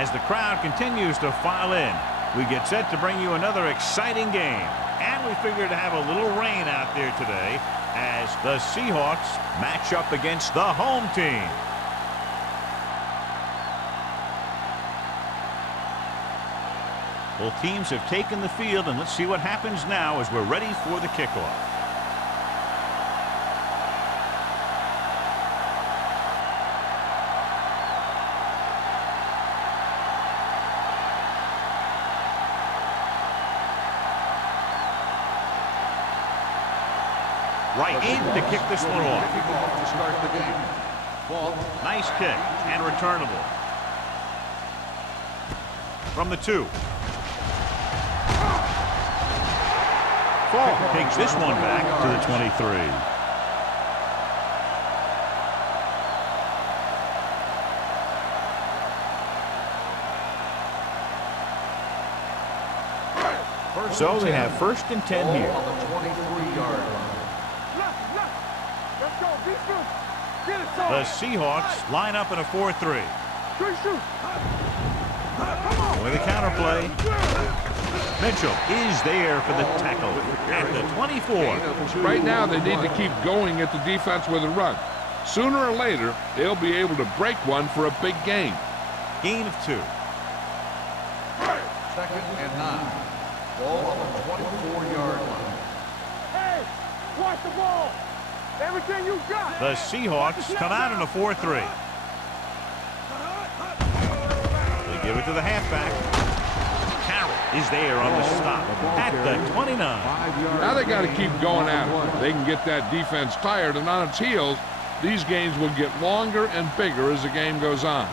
As the crowd continues to file in, we get set to bring you another exciting game. And we figure to have a little rain out there today as the Seahawks match up against the home team. Both teams have taken the field, and let's see what happens now as we're ready for the kickoff. Right in to kick this one off. To start the game. Ball. Nice kick and returnable. From the 2. Falk takes this one back to the 23. So they have 1st and 10 here. On the 23-yard line. The Seahawks line up in a 4-3. With a counter play. Mitchell is there for the tackle at the 24. Right now they need to keep going at the defense with a run. Sooner or later, they'll be able to break one for a big gain. Gain of 2. 2nd and 9. Ball on the 24-yard line. Hey, watch the ball. Everything you got. The Seahawks come out in a 4-3. They give it to the halfback. Carroll is there on the stop at the 29. Now they got to keep going at it. They can get that defense tired, and on its heels, these games will get longer and bigger as the game goes on.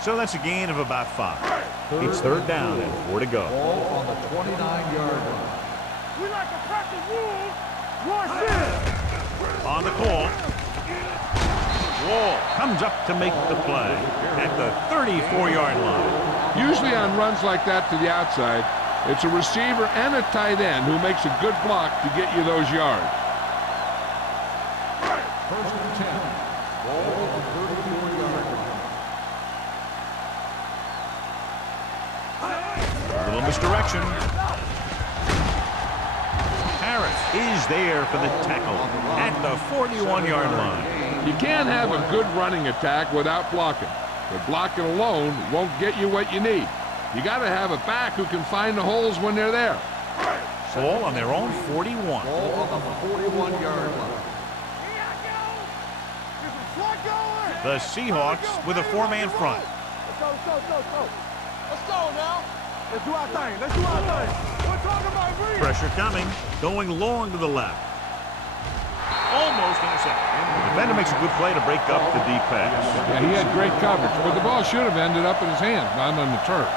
So that's a gain of about 5. It's 3rd down and 4 to go. Ball on the 29-yard line. We like to practice rules. Watch this. On the call. Wall comes up to make the play at the 34-yard line. Usually on runs like that to the outside, it's a receiver and a tight end who makes a good block to get you those yards. 1st and 10. Ball on the 34-yard line. A little misdirection. Harris is there for the tackle at the 41-yard line. You can't have a good running attack without blocking. But blocking alone won't get you what you need. You got to have a back who can find the holes when they're there. Ball on their own 41. Ball on the 41-yard line. The Seahawks with a 4-man front. Let's go. Let's go now. Let's do our thing. Let's do our thing. We're talking about read. Pressure coming, going long to the left. Almost intercepted. The defender makes a good play to break up the deep pass. Yeah, he had great coverage, but the ball should have ended up in his hands, not on the turf.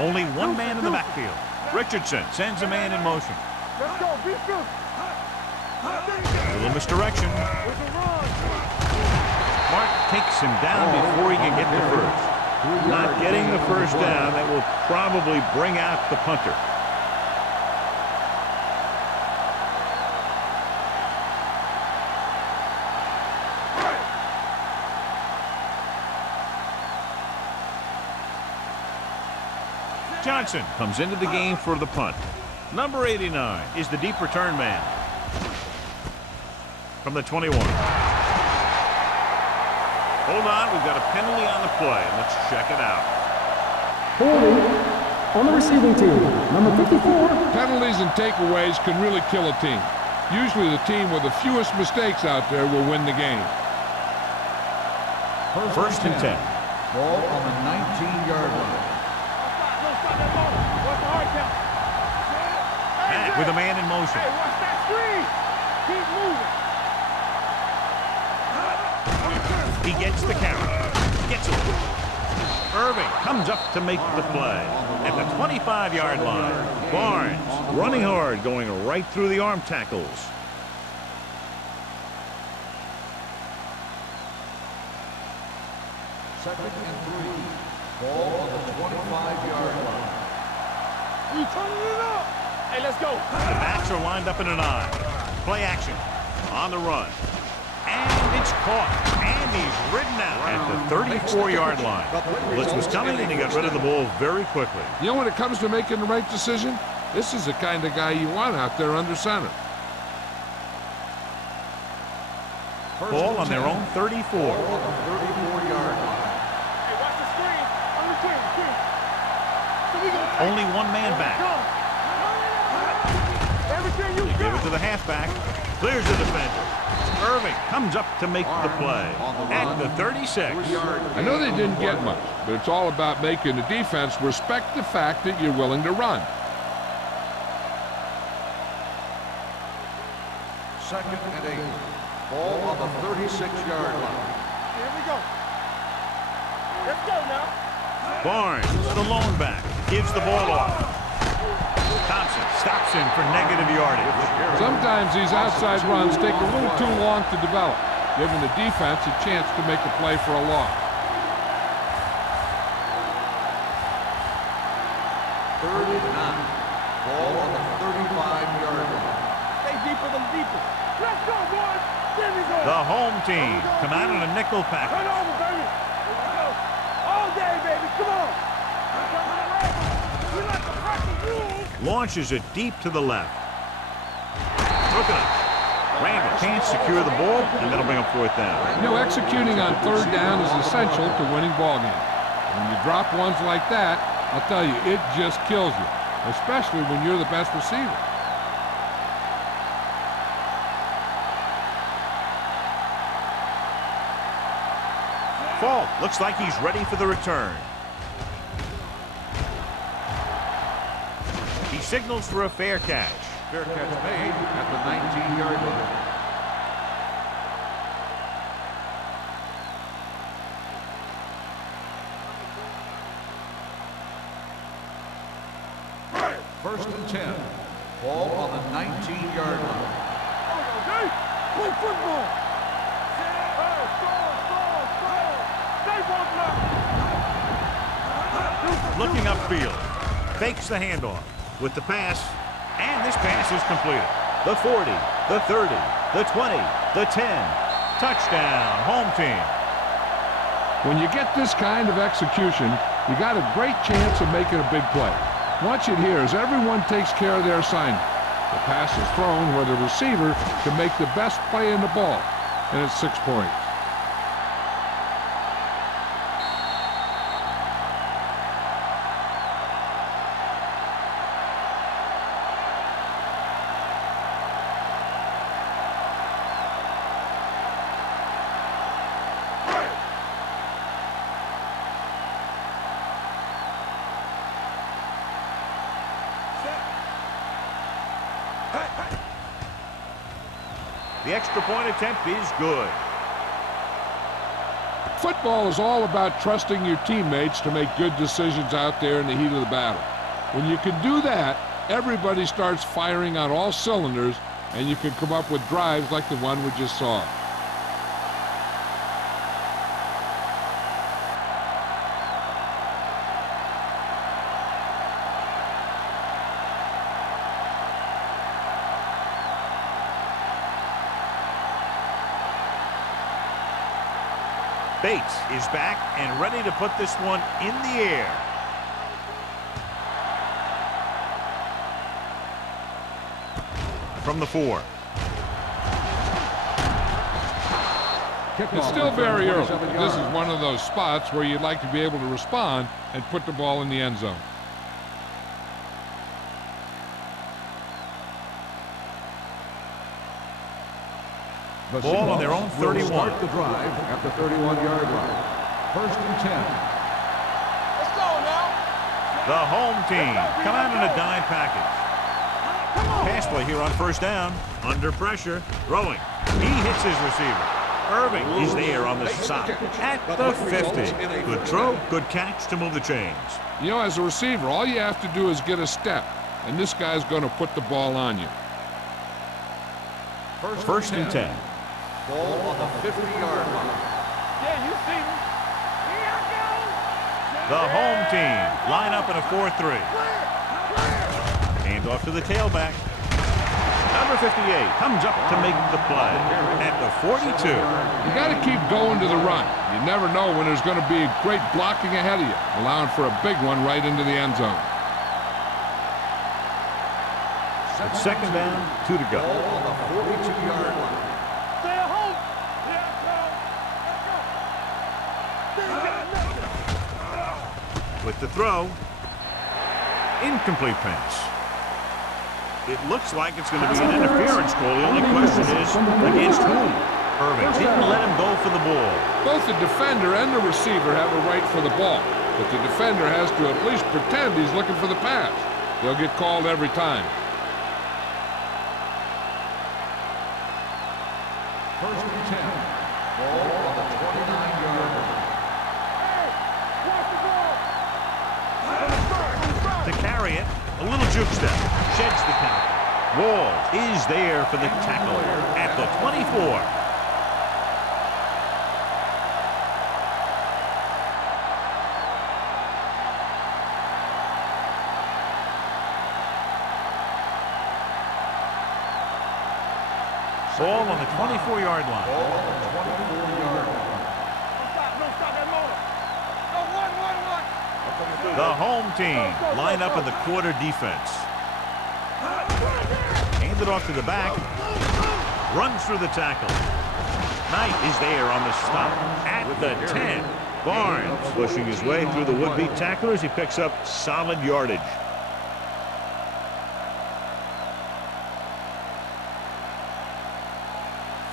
Only one man in the backfield. Richardson sends a man in motion. Let's go. Be good. A little misdirection. Mark takes him down before he can get the first. Not getting the first down, that will probably bring out the punter. Johnson comes into the game for the punt. Number 89 is the deep return man. From the 21. Hold on, we've got a penalty on the play. Let's check it out. Holding on the receiving team, number 54. Penalties and takeaways can really kill a team. Usually the team with the fewest mistakes out there will win the game. 1st and 10. Ball on the 19-yard line. Matt with a man in motion. Hey, watch that screen. Keep moving. He gets the carry. Gets it. Irving comes up to make the play at the 25-yard line. Barnes running hard, going right through the arm tackles. Second and 3. Ball on the 25-yard line. You turning it up? Hey, let's go. The backs are lined up in an I. Play action. On the run. And it's caught. And he's ridden out at the 34-yard line. Blitz was coming, and he got rid of the ball very quickly. You know, when it comes to making the right decision, this is the kind of guy you want out there under center. Ball on their own 34. On the 34-yard line. Hey, watch the screen. On the screen. So we gonna Only one man back. everything you Give it got. to the halfback. Clears the defender. Irving comes up to make the play at the 36. I know they didn't get much, but it's all about making the defense respect the fact that you're willing to run. Second and 8. Ball on the 36-yard line. Here we go. Let's go now. Barnes, the lone back, gives the ball off. Thompson stops him for negative yardage. Sometimes these outside runs take a little too long to develop, giving the defense a chance to make a play for a loss. Third and 9. Ball on the 35-yard line. Stay deeper than deeper. Let's go, boys. There we go. The home team come out in a nickel Turn package. over, baby. All day, baby. Come on. We like to practice rules. Launches it deep to the left. Looking up. Randall can't secure the ball, and that'll bring up fourth down. You know, executing on third down is essential to winning ball games. When you drop ones like that, I'll tell you, it just kills you, especially when you're the best receiver. Falk looks like he's ready for the return. He signals for a fair catch. Fair catch made at the 19-yard line. First and 10. Ball on the 19-yard line. Okay? Play football. Looking upfield. Fakes the handoff with the pass. And this pass is completed. The 40, the 30, the 20, the 10. Touchdown, home team. When you get this kind of execution, you got a great chance of making a big play. Watch it here as everyone takes care of their assignment. The pass is thrown where the receiver can make the best play in the ball, and it's 6 points. The extra point attempt is good. Football is all about trusting your teammates to make good decisions out there in the heat of the battle. When you can do that, everybody starts firing on all cylinders, and you can come up with drives like the one we just saw. Bates is back and ready to put this one in the air. From the 4. It's still very early. This is one of those spots where you'd like to be able to respond and put the ball in the end zone. Ball on their own 31. Start the drive at the 31-yard line. First and 10. Let's go now. The home team come out in a dime package. Pass play here on first down. Under pressure. Throwing. He hits his receiver. Irving is there on the stop at the 50. Good throw, good catch to move the chains. You know, as a receiver, all you have to do is get a step, and this guy's going to put the ball on you. First and 10. Ball on the 50-yard line. Yeah, you see me. Here I go. The home team line up in a 4-3. Clear. Hand off to the tailback. Number 58 comes up to make the play at the 42. You got to keep going to the run. You never know when there's going to be great blocking ahead of you, allowing for a big one right into the end zone. It's second down, 2 to go. Ball on the 42-yard line. Stay at home. With the throw. Incomplete pass. It looks like it's going to be an interference call. The only question is, against whom? Irving didn't let him go for the ball. Both the defender and the receiver have a right for the ball, but the defender has to at least pretend he's looking for the pass. They'll get called every time. First and 10. Ball on the 29-yard line. To carry it, a little juke step, sheds the tackle. Wall is there for the tackle at the 24. Ball on the 24-yard line. Ball on the 24-yard line. Don't stop that motor. Go, one. The home team line up in the quarter defense. Hand it off to the back. Runs through the tackle. Knight is there on the stop at the 10. Barnes pushing his way through the would-be tacklers. He picks up solid yardage.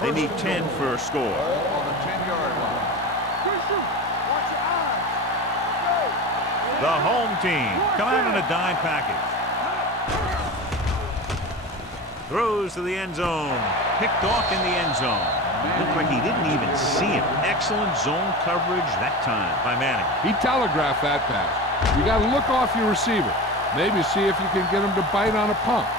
They need 10 for a score. Ball on the 10-yard line. Watch your eyes. The home team come out in a dime package. Throws to the end zone. Picked off in the end zone. Looked like he didn't even see him. Excellent zone coverage that time by Manning. He telegraphed that pass. You got to look off your receiver. Maybe see if you can get him to bite on a pump.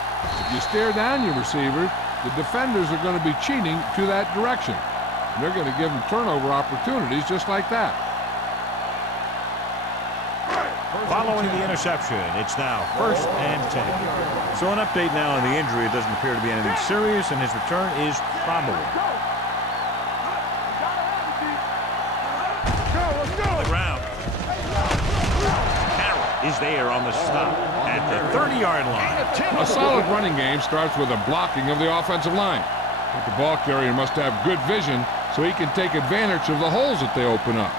If you stare down your receiver, the defenders are going to be cheating to that direction. And they're going to give them turnover opportunities just like that. Following the interception, it's now first and 10. So an update now on the injury. It doesn't appear to be anything serious, and his return is probable. On the ground. Carroll is there on the stop at the 30-yard line. A solid running game starts with a blocking of the offensive line. But the ball carrier must have good vision so he can take advantage of the holes that they open up.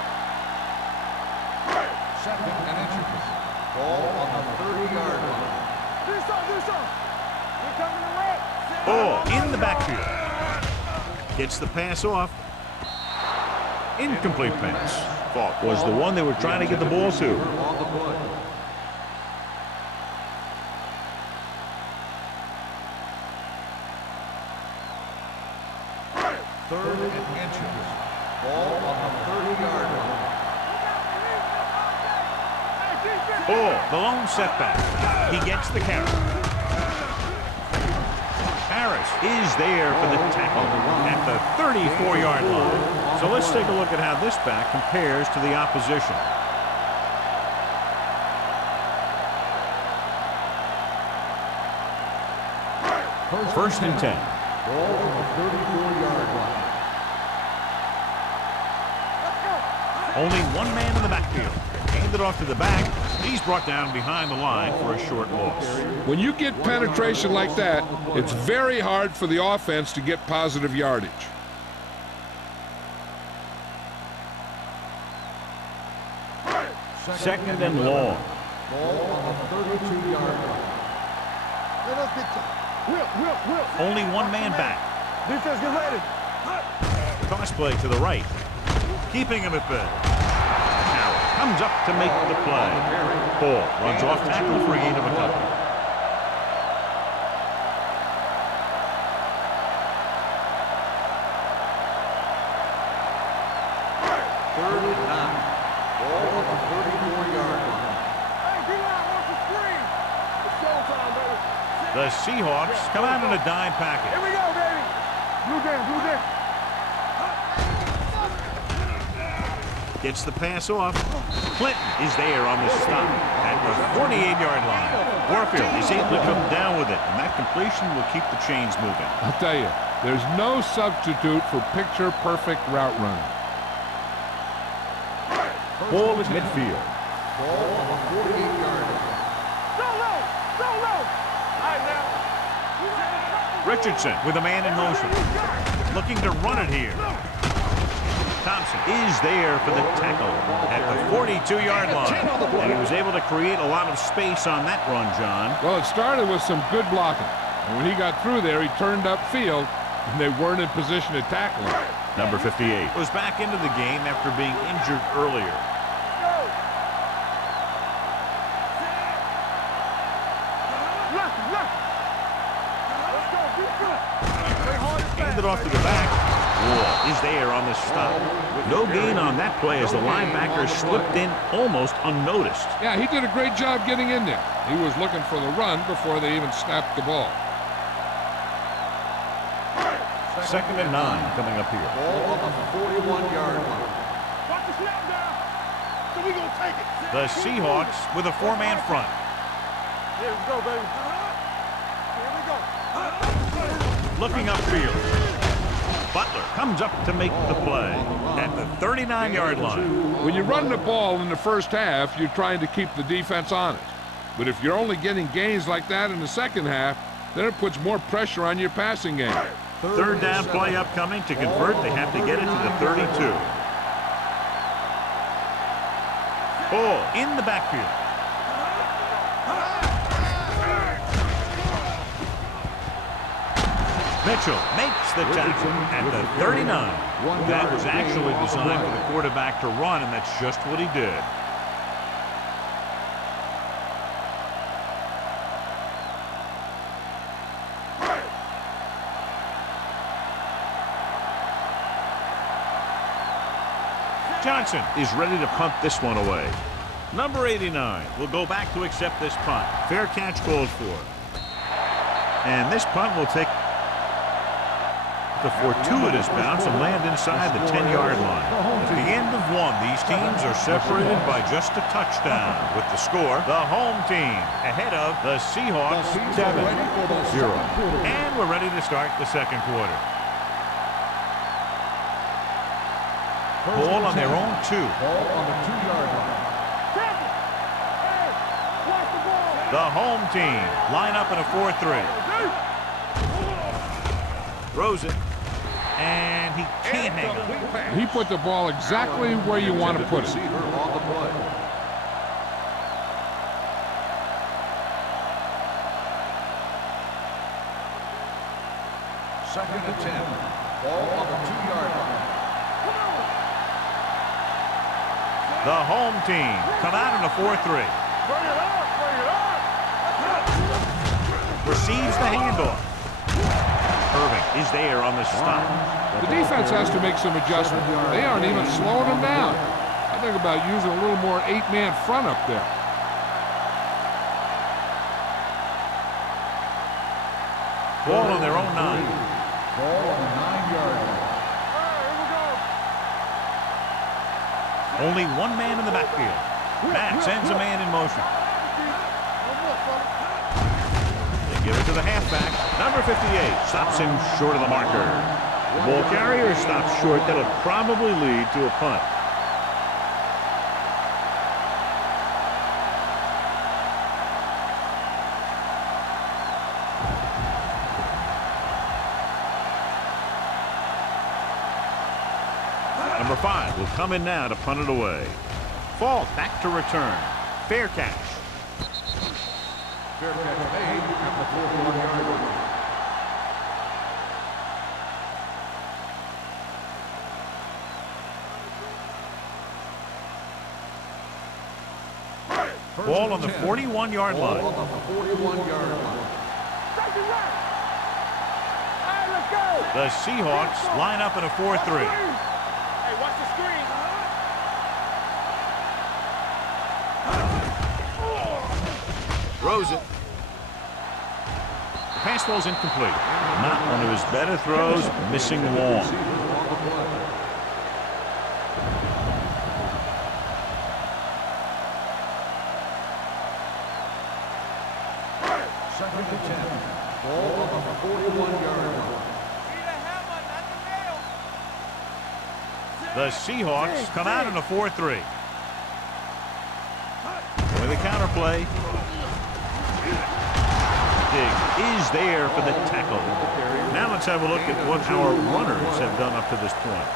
Second and inches. Ball on the 30-yard line. Ball in the backfield. Gets the pass off. Incomplete pass. Thought was the one they were trying to get the ball to. On the play. Third and inches. Ball on the 30-yard line. Ball, the lone setback. He gets the carry. Harris is there for the tackle at the 34-yard line. So let's take a look at how this back compares to the opposition. First and 10. Ball on the 34-yard line. Only one man in the backfield. Handed off to the back. He's brought down behind the line for a short loss. When you get penetration like that, it's very hard for the offense to get positive yardage. Second and long. Ball on the 32-yard line. Whip. Only one man back. Defense, get ready. Cross play to the right. Keeping him at bay. Carroll comes up to make the play. Ball runs off tackle for a gain of a couple. Third and 9. Ball on the 34-yard line. Hey, D-line wants to screen. It's showtime, baby. The Seahawks come out in a dime package. Here we go, baby. Blue down. Gets the pass off. Clinton is there on the stop at the 48-yard line. Warfield is able to come down with it, and that completion will keep the chains moving. I'll tell you, there's no substitute for picture-perfect route running. Ball at midfield. Ball on the 48-yard line. Richardson with a man in motion. Looking to run it here. Thompson is there for the tackle at the 42-yard line. And he was able to create a lot of space on that run, John. Well, it started with some good blocking. And when he got through there, he turned upfield, and they weren't in position to tackle him. Number 58 was back into the game after being injured earlier. Handed off to the back. Wall is there on the stop. No gain on that play as the linebacker slipped in almost unnoticed. Yeah, he did a great job getting in there. He was looking for the run before they even snapped the ball. 2nd and 9 coming up here. Ball on the 41-yard line. Watch the snap down. So we gonna take it. The Seahawks with a 4-man front. Here we go, baby. Here we go. Looking upfield. Butler comes up to make the play at the 39-yard line. When you run the ball in the first half, you're trying to keep the defense honest. But if you're only getting gains like that in the second half, then it puts more pressure on your passing game. 3rd down play upcoming. To convert, they have to get it to the 32. Ball in the backfield. Mitchell makes the tackle at the 39. That was actually designed for the quarterback to run, and that's just what he did. Johnson is ready to punt this one away. Number 89 will go back to accept this punt. Fair catch called for. And this punt will take the fortuitous bounce and land inside the 10-yard line. At the end of one, these teams are separated by just a touchdown. With the score, the home team ahead of the Seahawks 7-0. And we're ready to start the second quarter. Ball on their own 2. Ball on the 2-yard line. The home team line up in a 4-3. Throws it. And he can't hang on. He put the ball exactly where you want to put it. On the play. Second and 10. Ball on the 2-yard line. The home team come out in a 4-3. Receives the handoff. Irving is there on the stop. The defense has to make some adjustments. They aren't even slowing them down. I think about using a little more 8-man front up there. Ball on their own 9. Ball on the 9-yard line. Only one man in the backfield. Matt sends a man in motion. They give it to the halfback. Number 58 stops him short of the marker. The ball carrier stops short. That'll probably lead to a punt. Number 5 will come in now to punt it away. Fault back to return. Fair catch. Fair catch made at the 41-yard line. Ball on the 41-yard line. Ball on the 41-yard line. The Seahawks line up in a 4-3. Hey, watch the screen. Throws it. The pass ball's incomplete. Not one of his better throws, missing long. Second and 10. Ball on the 41-yard line. The Seahawks come out in a 4-3. With a counter play. Diggs is there for the tackle. Now let's have a look at what our runners have done up to this point.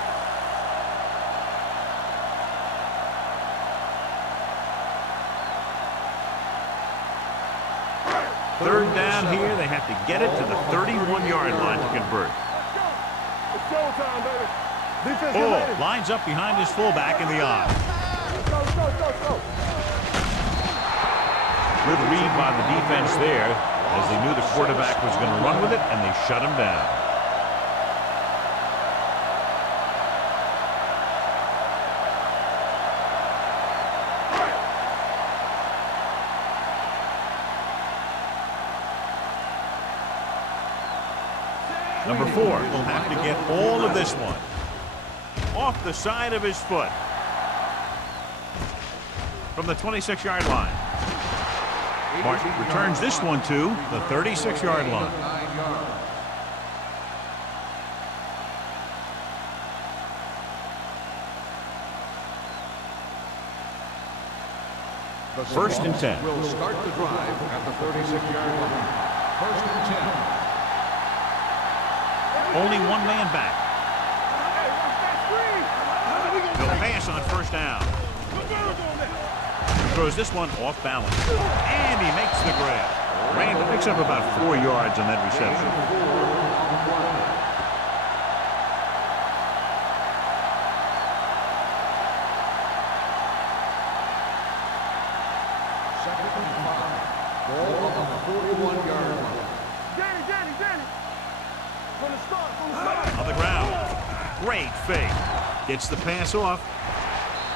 Third down here. They have to get it to the 31-yard line to convert. It's showtime, baby. Defense Ball lines up behind his fullback in the eye. Go. Good read by the defense there, as they knew the quarterback was going to run with it, and they shut him down. Number 4 will have to get all of this one off the side of his foot from the 26-yard line. Martin returns this one to the 36-yard line. First and 10. Will start the drive at the 36-yard line. First and 10. Only one man back. He'll pass on first down. Throws this one off balance. And he makes the grab. Randall picks up about 4 yards on that reception. Second and 5. Ball on the 41-yard line. Danny. From the start. On the ground. Great fake. Gets the pass off.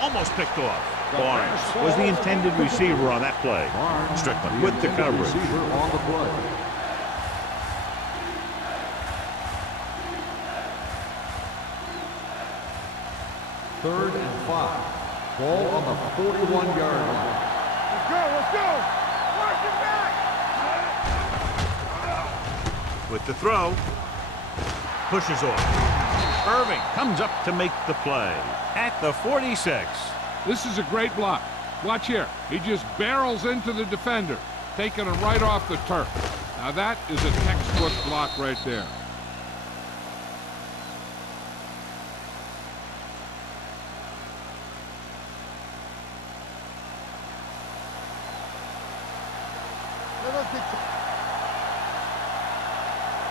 Almost picked off. Barnes was the intended receiver on that play. Strickland with the coverage. On the play. Third and 5. Ball on the 41-yard line. Let's go. March it back. With the throw. Pushes off. Irving comes up to make the play at the 46. This is a great block. Watch here. He just barrels into the defender, taking him right off the turf. Now that is a textbook block right there.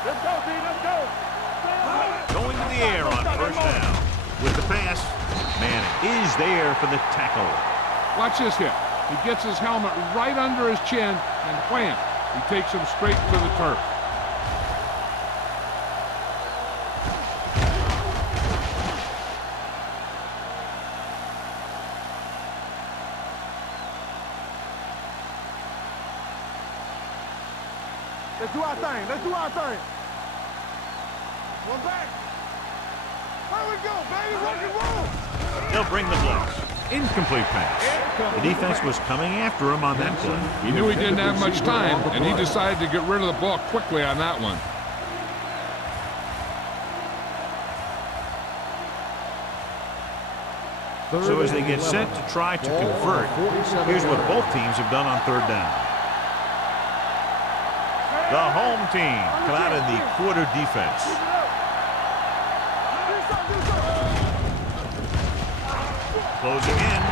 Let's go, D. Let's go. Going to the air on first down. With the pass, Manning is there for the tackle. Watch this here. He gets his helmet right under his chin, and wham, he takes him straight to the turf. Let's do our thing. One back. Where we go, baby? Rock and roll. They'll bring the blitz. Incomplete pass. The defense was coming after him on that play. He knew he didn't have much time, and he decided to get rid of the ball quickly on that one. So as they get set to try to convert, here's what both teams have done on third down. The home team come out in the quarter defense. Closing in.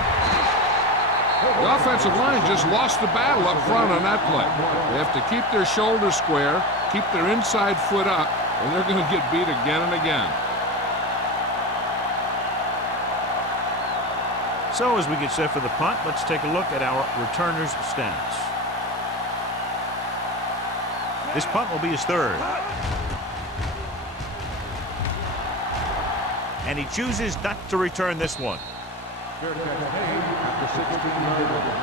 The offensive line just lost the battle up front on that play. They have to keep their shoulders square, keep their inside foot up, or they're going to get beat again and again. So as we get set for the punt, let's take a look at our returner's stats. This punt will be his third. And he chooses not to return this one. Fair catch made at the 16-yard line.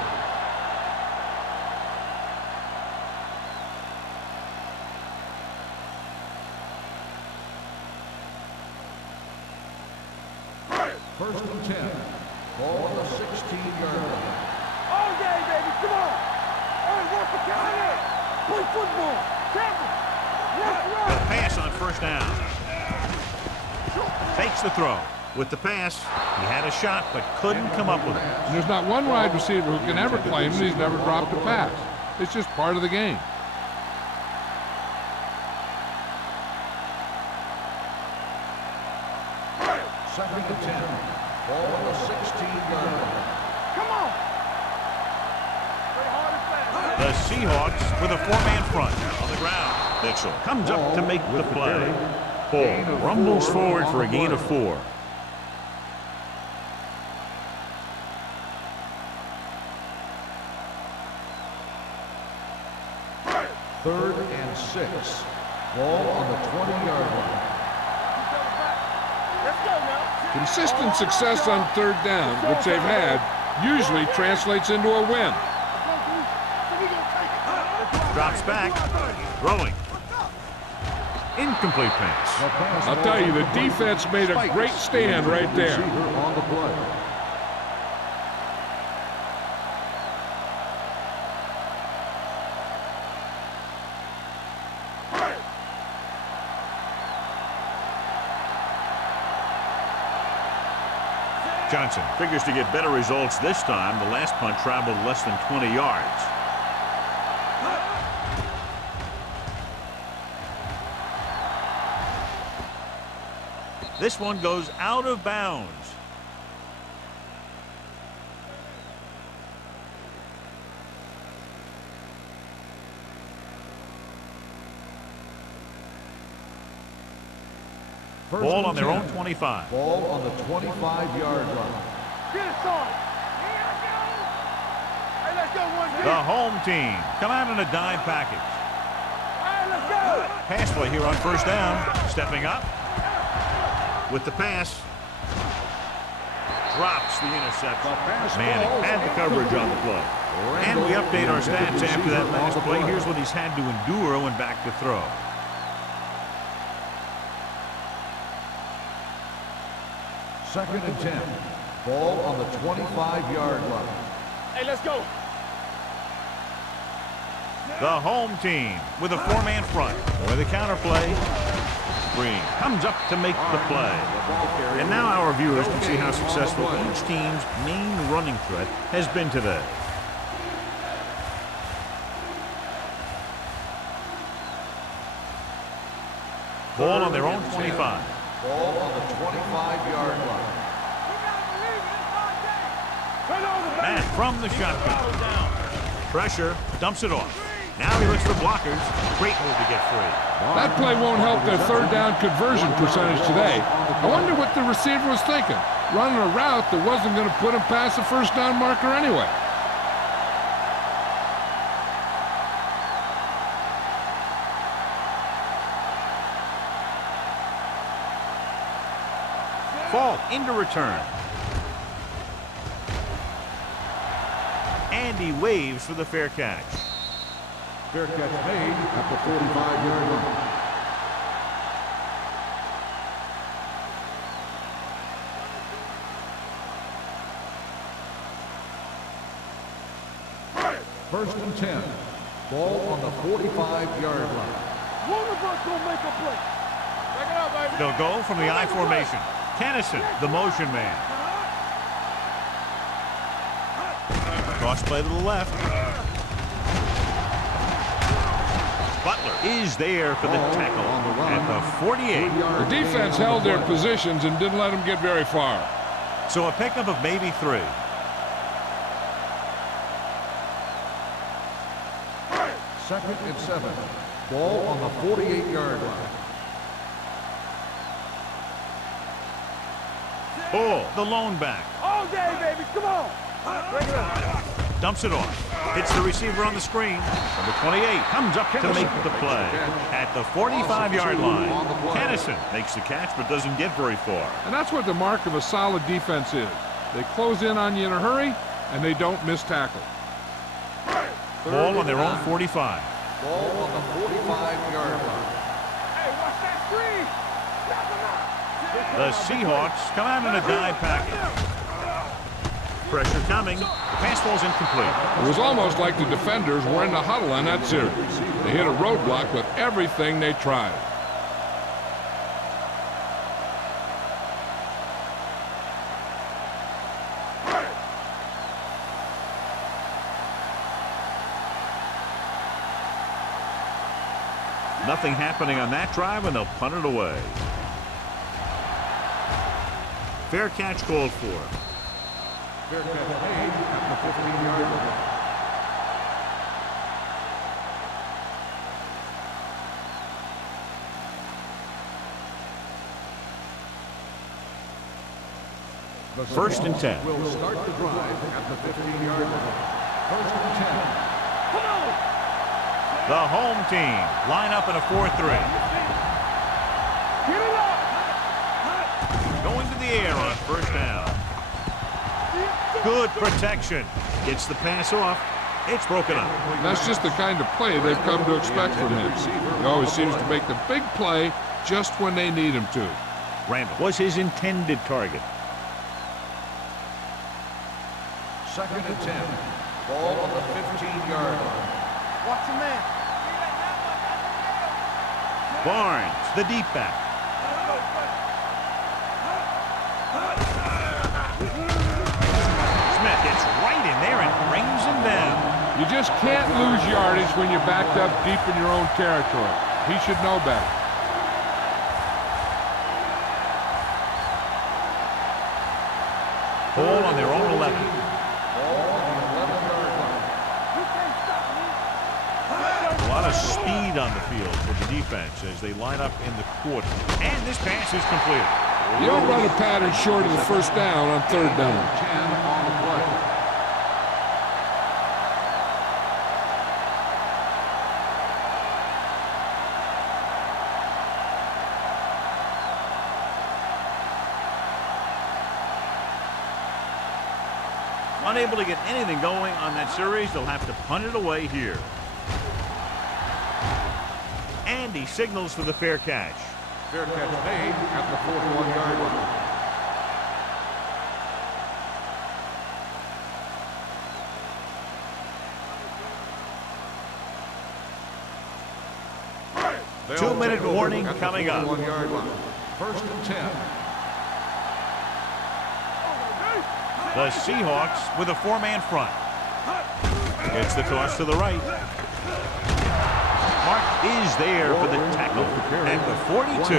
First and 10. Ball on the 16-yard line. All day, baby. Come on. Hey, work the count in. Play football. Tackle. Left, The right. pass on first down. Takes the throw. With the pass, he had a shot but couldn't come up with it. And there's not one wide receiver who can ever claim that he's never dropped a pass. It's just part of the game. Second and 10. Ball on the 16-yard line. Come on. Play hard and fast. The Seahawks with a four-man front on the ground. Mitchell comes up to make the play. Ball rumbles forward for a gain of 4. Third and 6. Ball on the 20-yard line. Let's go now. Consistent success on third down, which they've had, usually translates into a win. Drops back. Throwing. Incomplete pass. I'll tell you, the defense made a great stand right there. Receiver on the play. Johnson figures to get better results this time. The last punt traveled less than 20 yards. This one goes out of bounds. Ball on their own 25. Ball on the 25-yard line. Get it started. Hey, let's go one deep. The home team come out in a dime package. Hey, let's go. Pass play here on first down. Stepping up with the pass. Drops the interception. Manning had the coverage on the play. And we update our stats after that last play. Here's what he's had to endure when back to throw. Second and 10. Ball on the 25-yard line. Hey, let's go. The home team with a four-man front. With a counter play. Green comes up to make the play. And now our viewers can see how successful each team's main running threat has been today. Ball on their own 25. Ball on the 25-yard line. Matt from the shotgun. Pressure, dumps it off. Now he looks for blockers. Great move to get free. That play won't help their third down conversion percentage today. I wonder what the receiver was thinking. Running a route that wasn't going to put him past the first down marker anyway. Fall into return. And he waves for the fair catch. Fair catch made at the 45-yard line. First and 10. Ball on the 45-yard line. One of us gonna make a play. Check it out, baby. They'll go from the I formation. Kennison, the motion man. Cross play to the left. Butler is there for the tackle at the 48. The defense held their positions and didn't let them get very far. So a pickup of maybe 3. Second and 7. Ball on the 48-yard line. Bull, the lone back. All day, baby. Come on. Bring it up. Dumps it off. Hits the receiver on the screen. Number 28 comes up to make the play at the 45-yard line. Kennison makes the catch but doesn't get very far. And that's what the mark of a solid defense is. They close in on you in a hurry, and they don't miss tackle. Ball on their own 45. Ball on the 45-yard line. Hey, watch that screen. Knock him out. The Seahawks come out in a dime package. Pressure coming. The pass ball's incomplete. It was almost like the defenders were in the huddle on that series. They hit a roadblock with everything they tried. Nothing happening on that drive, and they'll punt it away. Fair catch called for. Fair catch made at the 15-yard line. First and 10. Will start the drive at the 15-yard line. First and 10. The home team line up in a 4-3. Going to the air on first down. Good protection. Gets the pass off. It's broken up. That's just the kind of play they've come to expect from him. He always seems to make the big play just when they need him to. Randall was his intended target. Second and 10. Ball on the 15-yard line. Watch your man. Barnes, the deep back. Smith gets right in there and brings him down. You just can't lose yardage when you're backed up deep in your own territory. He should know better. Ball on their own 11. A lot of speed on the field for the defense as they line up in the quarter. And this pass is completed. You don't run a pattern short of the first down on third down. 10 on the play. Unable to get anything going on that series, they'll have to punt it away here. And he signals for the fair catch. Fair catch made at the 41-yard line. Two-minute warning coming up. 41-yard line. First and 10. The Seahawks with a four-man front. Gets the toss to the right. Mark is there for the tackle at the 42.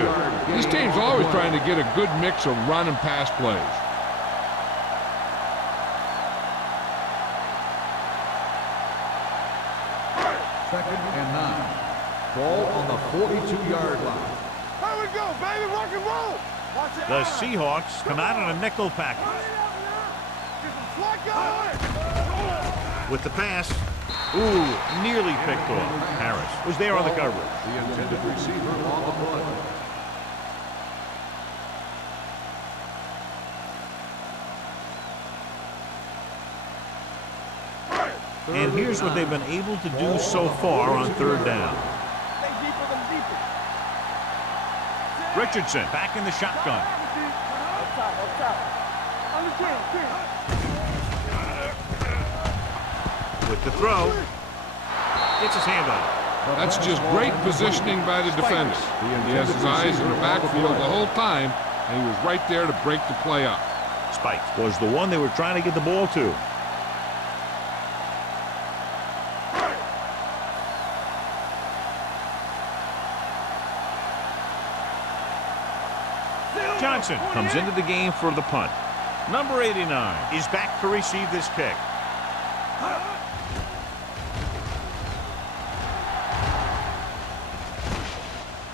This team's always trying to get a good mix of run and pass plays. Second and 9. Ball on the 42-yard line. Here we go, baby, rock and roll. Watch it. The Seahawks come out on a nickel package. With the pass. Ooh, nearly picked off. Harris was there on the coverage. The intended receiver on the play. And here's what they've been able to do so far on third down. Richardson back in the shotgun. With the throw. It's his handoff. That's just great positioning by the defender. He has his eyes in the backfield the whole time, and he was right there to break the play up. Spike was the one they were trying to get the ball to. Johnson comes into the game for the punt. Number 89 is back to receive this kick.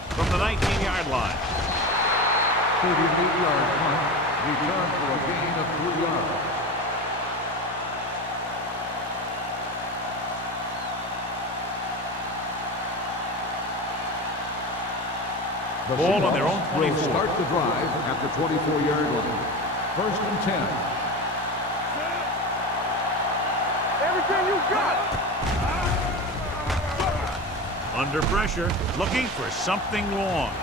From the 19-yard line. 38-yard punt. Return for a gain of 3 yards. The Ball on their own 24. Will start the drive at the 24-yard line. First and 10. Everything you got. Under pressure, looking for something long.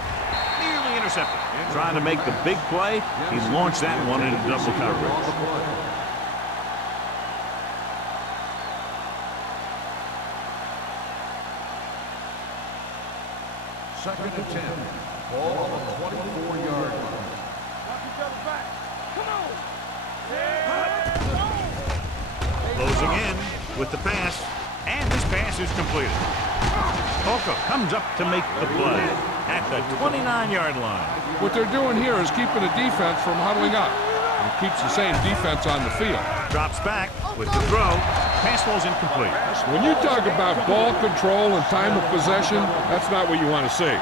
Nearly intercepted. Trying to make the big play, he launched that one into double coverage. Second and 10. Ball on the 24-yard line. Knock each other back. Come on. Closing in with the pass, and this pass is completed. Polka comes up to make the play at the 29-yard line. What they're doing here is keeping the defense from huddling up. And it keeps the same defense on the field. Drops back with the throw. Pass ball's incomplete. When you talk about ball control and time of possession, that's not what you want to see.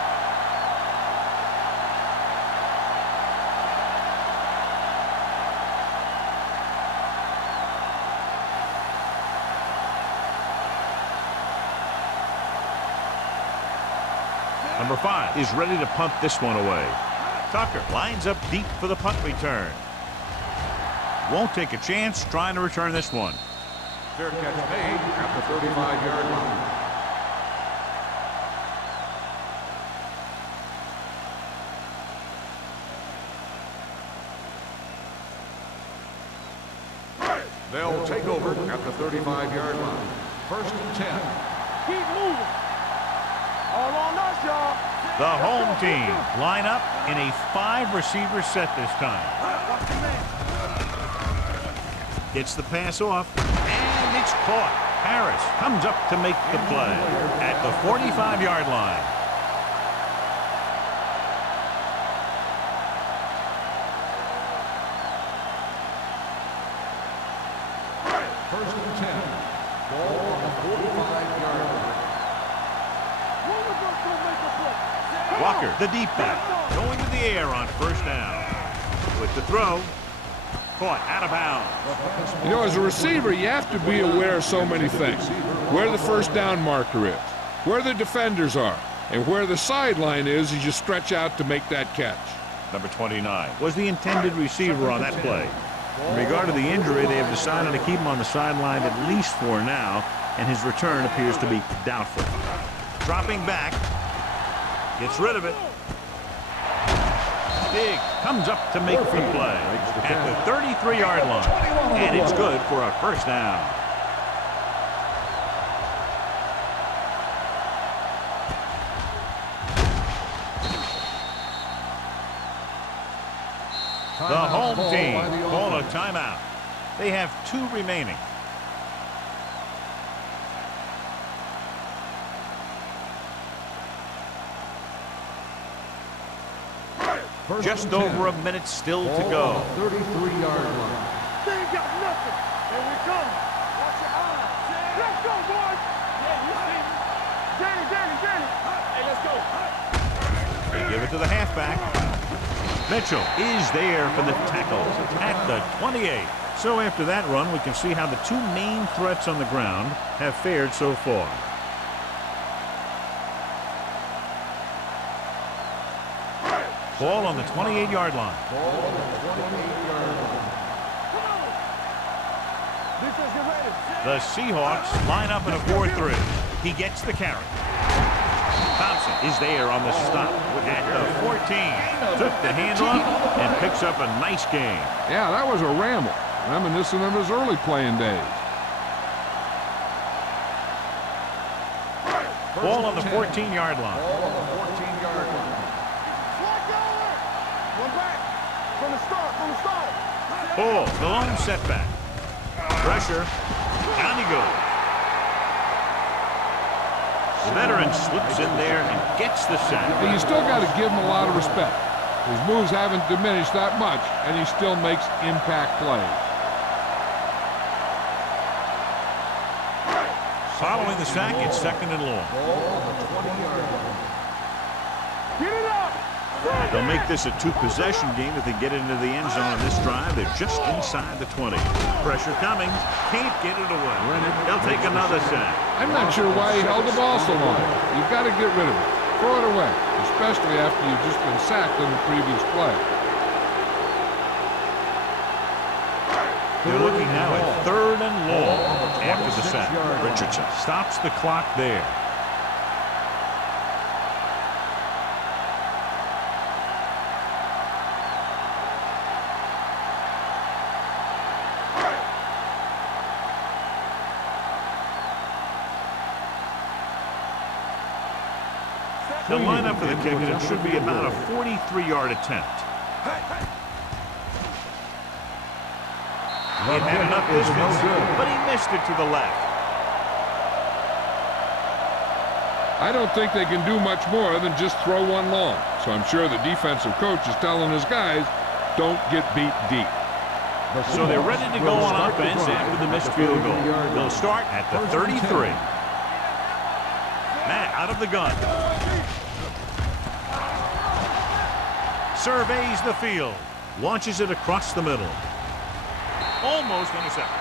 Number 5 is ready to punt this one away. Tucker lines up deep for the punt return. Won't take a chance trying to return this one. Fair catch made at the 35-yard line. They'll take over at the 35-yard line. First and 10. Keep moving. All on us, y'all. The home team line up in a 5-receiver set this time. Watch the man. Gets the pass off, and it's caught. Harris comes up to make the play at the 45-yard line. First and 10. Ball on the 45-yard line. When we gonna make a play? Walker, the deep back, going to the air on first down. With the throw, caught out of bounds. You know, as a receiver, you have to be aware of so many things. Where the first down marker is, where the defenders are, and where the sideline is as you stretch out to make that catch. Number 29 was the intended receiver on that play. In regard to the injury, they have decided to keep him on the sideline at least for now, and his return appears to be doubtful. Dropping back, gets rid of it. Big comes up to make the play at the 33-yard line, and it's good for a first down. The home team call a timeout. They have 2 remaining. Just over a minute still to go. 33-yard line. They ain't got nothing. Here we come. Watch your eyes. Let's go, boys. Danny. Hey, let's go. They give it to the halfback. Mitchell is there for the tackle at the 28. So after that run, we can see how the 2 main threats on the ground have fared so far. Ball on the 28-yard line. Ball on the 28-yard line. Defense, get ready. The Seahawks line up in a 4-3. He gets the carry. Thompson is there on the stop at the 14. Took the handoff and picks up a nice gain. Yeah, that was a ramble, reminiscent of his early playing days. Ball on the 14-yard line. Ball on the 14-yard line. Slide going. One back. From the start. Ball, the lone setback. Pressure. Down he goes. The veteran slips in there and gets the sack. But you still got to give him a lot of respect. His moves haven't diminished that much, and he still makes impact plays. Following the sack, it's 2nd and long. Ball on the 20-yard line. Get it up. They'll make this a 2-possession game if they get into the end zone on this drive. They're just inside the 20. Pressure coming. Can't get it away. They'll take another sack. I'm not sure why he held the ball so long. You've got to get rid of it. Throw it away, especially after you've just been sacked in the previous play. They're looking now at 3rd and long after the sack. Richardson stops the clock there. He'll line up for the kick, and it should be about a 43-yard attempt. He had enough distance, but he missed it to the left. I don't think they can do much more than just throw one long. So I'm sure the defensive coach is telling his guys, don't get beat deep. So they're ready to go on offense after the missed field goal. They'll start at the 33. Matt out of the gun. Surveys the field. Launches it across the middle. Almost intercepted.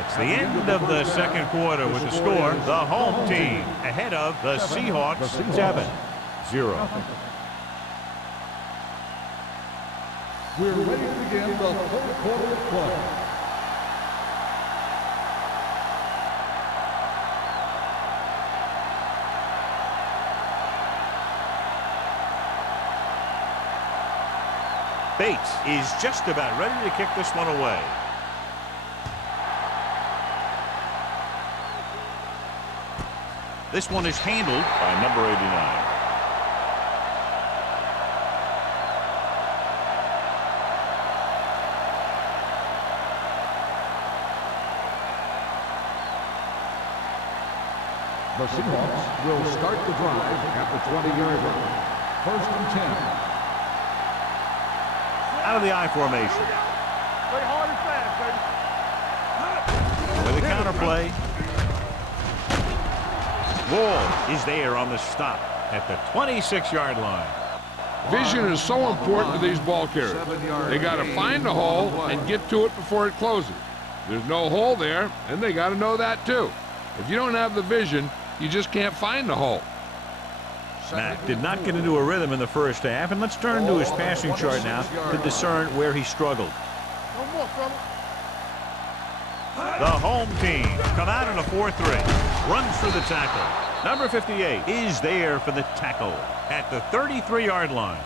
It's the end of the second quarter with the score. The home team ahead of the Seahawks 7-0. We're ready to begin the third quarter of play. Bates is just about ready to kick this one away. This one is handled by number 89. The Seahawks will start the drive at the 20-yard line. 1st and 10. Out of the I formation. Play hard and fast, baby. With a counter play. Wall is there on the stop at the 26-yard line. Vision is so important to these ball carriers. They got to find the hole and get to it before it closes. There's no hole there, and they got to know that too. If you don't have the vision, you just can't find the hole. Matt did not get into a rhythm in the first half, and let's turn to his passing chart now to discern where he struggled. No more, fella. The home team come out in a 4-3. Runs for the tackle. Number 58 is there for the tackle at the 33-yard line.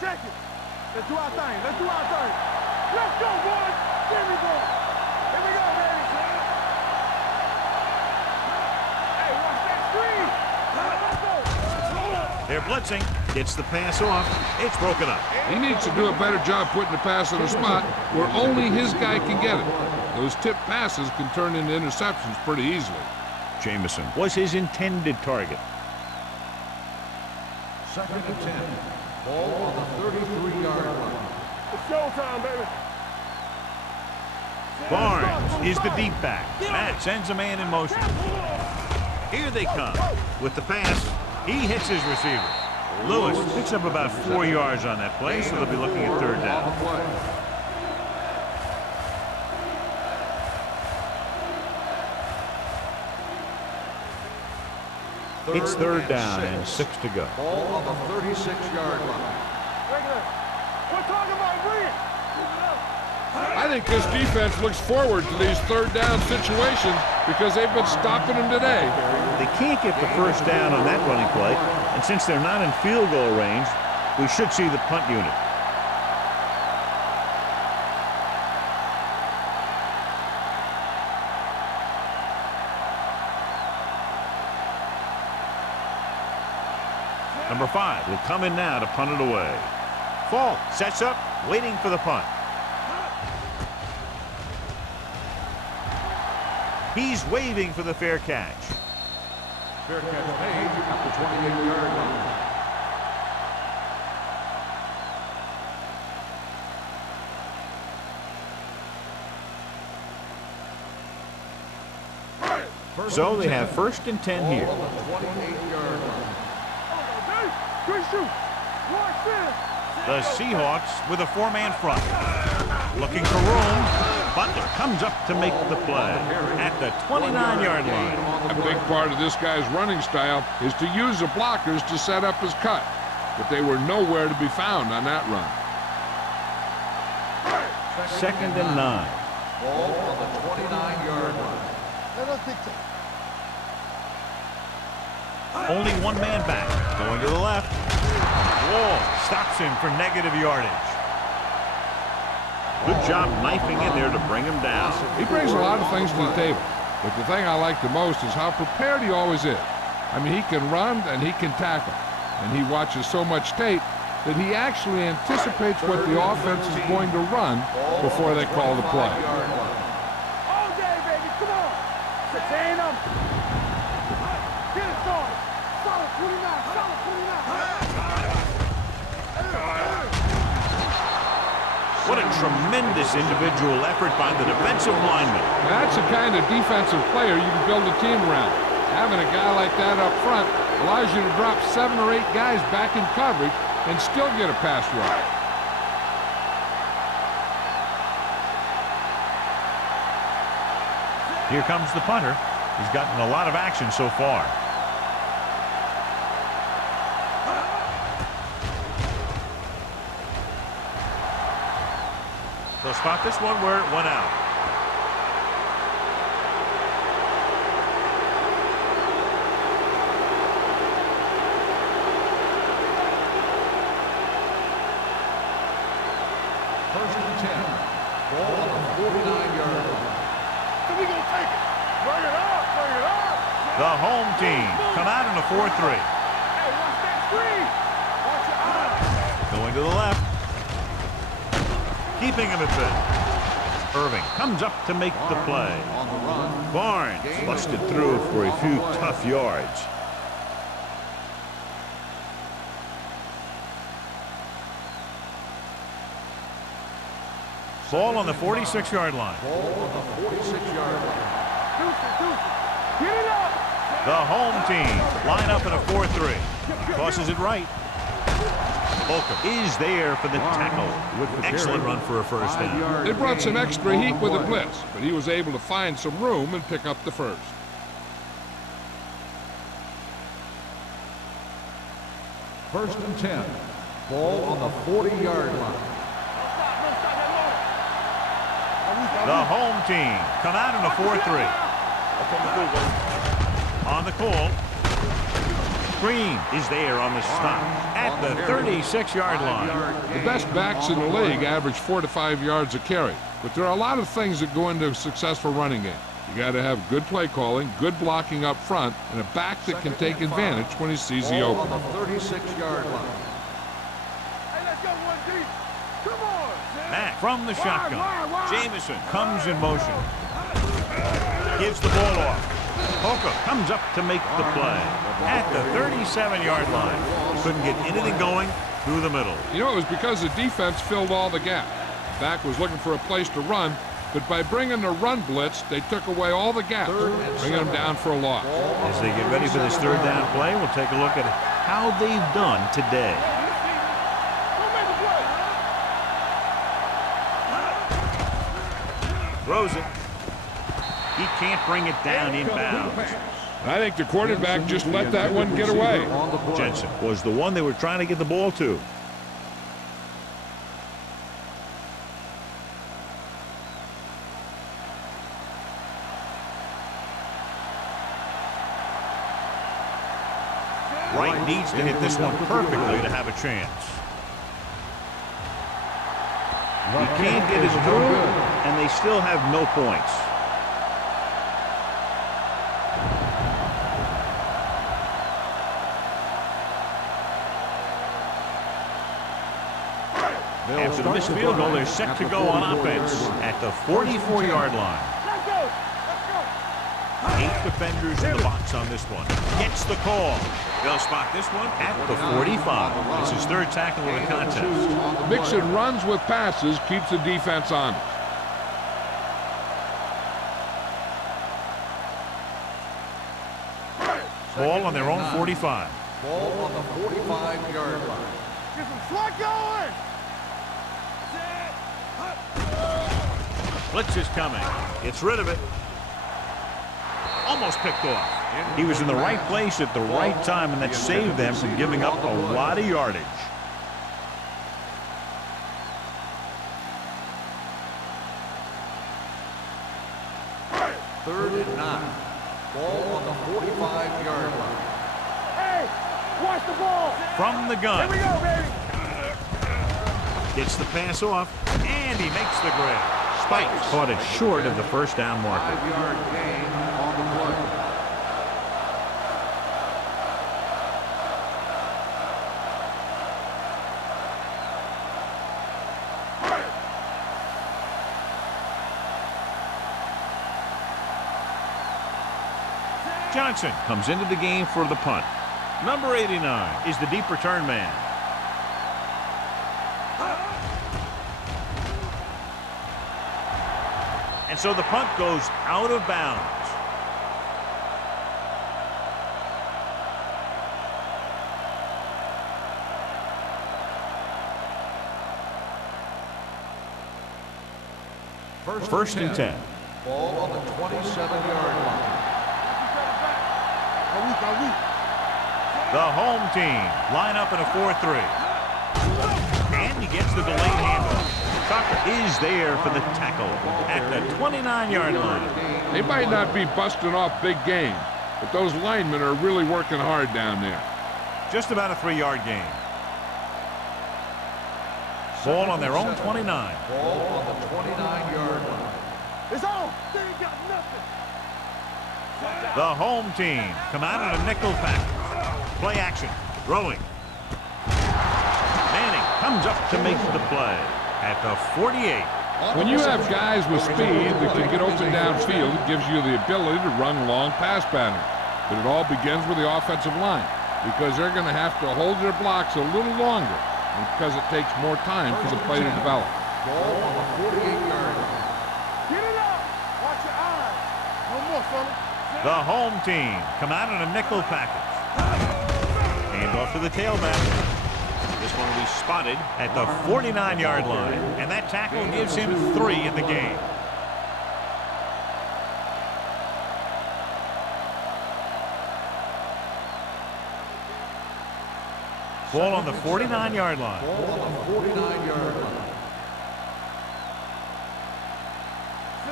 Check it. Let's do our thing. Let's do our thing. Let's go, boys. Here we go. Here we go, baby. Hey, watch that screen. Let's go. They're blitzing. Gets the pass off. It's broken up. He needs to do a better job putting the pass in a spot where only his guy can get it. Those tip passes can turn into interceptions pretty easily. Jamison was his intended target. 2nd and 10. Ball on the 33-yard line. It's showtime, baby. Barnes is the deep back. Matt sends a man in motion. Here they come. With the pass, he hits his receiver. Lewis picks up about 4 yards on that play, so they'll be looking at 3rd down. It's 3rd down and 6 to go. Ball on the 36-yard line. We're talking about green. I think this defense looks forward to these 3rd down situations because they've been stopping them today. They can't get the 1st down on that running play, and since they're not in field goal range, we should see the punt unit. Number 5 will come in now to punt it away. Falk sets up, waiting for the punt. He's waving for the fair catch. Fair catch made at the 28-yard line. So they have 1st and 10 here. Ball on the 28-yard line. Good shoot. Watch this. The Seahawks with a 4-man front. Looking for room. Butler comes up to make the play at the 29-yard line. A big part of this guy's running style is to use the blockers to set up his cut, but they were nowhere to be found on that run. 2nd and 9. Ball on the 29-yard line. Let us dictate. Only one man back. Going to the left. Wall stops him for negative yardage. Good job knifing in there to bring him down. He brings a lot of things to the table, but the thing I like the most is how prepared he always is. I mean, he can run and he can tackle, and he watches so much tape that he actually anticipates what the offense is going to run before they call the play. All day, baby, come on. Sustain them. Get it started. Solid 29, solid 29. What a tremendous individual effort by the defensive lineman. Now, that's the kind of defensive player you can build a team around. Having a guy like that up front allows you to drop 7 or 8 guys back in coverage and still get a pass rush. Here comes the punter. He's gotten a lot of action so far. They'll spot this one where it went out. First and 10. Ball on the 49-yard line. We gonna take it. Bring it up, bring it up. The home team come out in a 4-3. Hey, watch that screen. Watch your eyes. Going to the left. Keeping him at bay. Irving comes up to make the play. On the run. Barnes busted through for a few tough yards. Ball on the 46-yard line. Ball on the 46-yard line. Deuces. Get it up. The home team line up in a 4-3. Tosses it right. Holcomb is there for the tackle. Excellent run for a first down. They brought some extra heat with the blitz, but he was able to find some room and pick up the first. First and 10. Ball on the 40-yard line. The home team come out in a 4-3. On the call. Green is there on the stop at the 36-yard line. The best backs in the league average 4 to 5 yards a carry, but there are a lot of things that go into a successful running game. You got to have good play calling, good blocking up front, and a back that can take advantage when he sees the Ball opening. on the 36-yard line. Hey, let's go one deep. Come on. Back from the shotgun. Jamison comes in motion. Gives the ball off. Holcomb comes up to make the play at the 37-yard line. Couldn't get anything going through the middle. You know, it was because the defense filled all the gaps. The back was looking for a place to run, but by bringing the run blitz, they took away all the gaps, bringing them down for a loss. As they get ready for this third down play, we'll take a look at how they've done today. Throws it. He can't bring it down inbounds. I think the quarterback just let that one get away. Jensen was the one they were trying to get the ball to. Wright needs to hit this one perfectly to have a chance. He can't get it through, and they still have no points. After the missed field goal, they're set to go on offense at the 44-yard line. Let's go. 8 defenders in the box on this one. Gets the call. They'll spot this one at the 45. This is third tackle of the contest. Mixing runs with passes keeps the defense on. Ball on their own 45. Ball on the 45-yard line. Get some slot going. Blitz is coming. Gets rid of it. Almost picked off. He was in the right place at the right time, and that saved them from giving up a lot of yardage. Third and 9. Ball on the 45-yard line. Hey, watch the ball. From the gun. Here we go, baby. Gets the pass off, and he makes the grab. Spikes caught it short of the first down marker. 5-yard gain on the play. Johnson comes into the game for the punt. Number 89 is the deep return man. And so the punt goes out of bounds. First and 10. Ball on the 27-yard line. The home team line up in a 4-3. And he gets the delayed handoff. Tucker is there for the tackle at the 29-yard line. They might not be busting off big game, but those linemen are really working hard down there. Just about a 3-yard gain. Ball on their own 29. Ball on the 29-yard line. It's on. They ain't got nothing. The home team come out in a nickel package. Play action. Throwing. Manning comes up to make the play at the 48. When you have guys with speed that can get open downfield, it gives you the ability to run long pass patterns. But it all begins with the offensive line, because they're going to have to hold their blocks a little longer, and because it takes more time for the play to develop. Ball on the 48-yard line. Get it up. Watch your eyes. No more, fella. The home team come out in a nickel package. Hand off to the tailback. This one will be spotted at the 49-yard line. And that tackle gives him 3 in the game. Ball on the 49-yard line. Ball on the 49-yard line.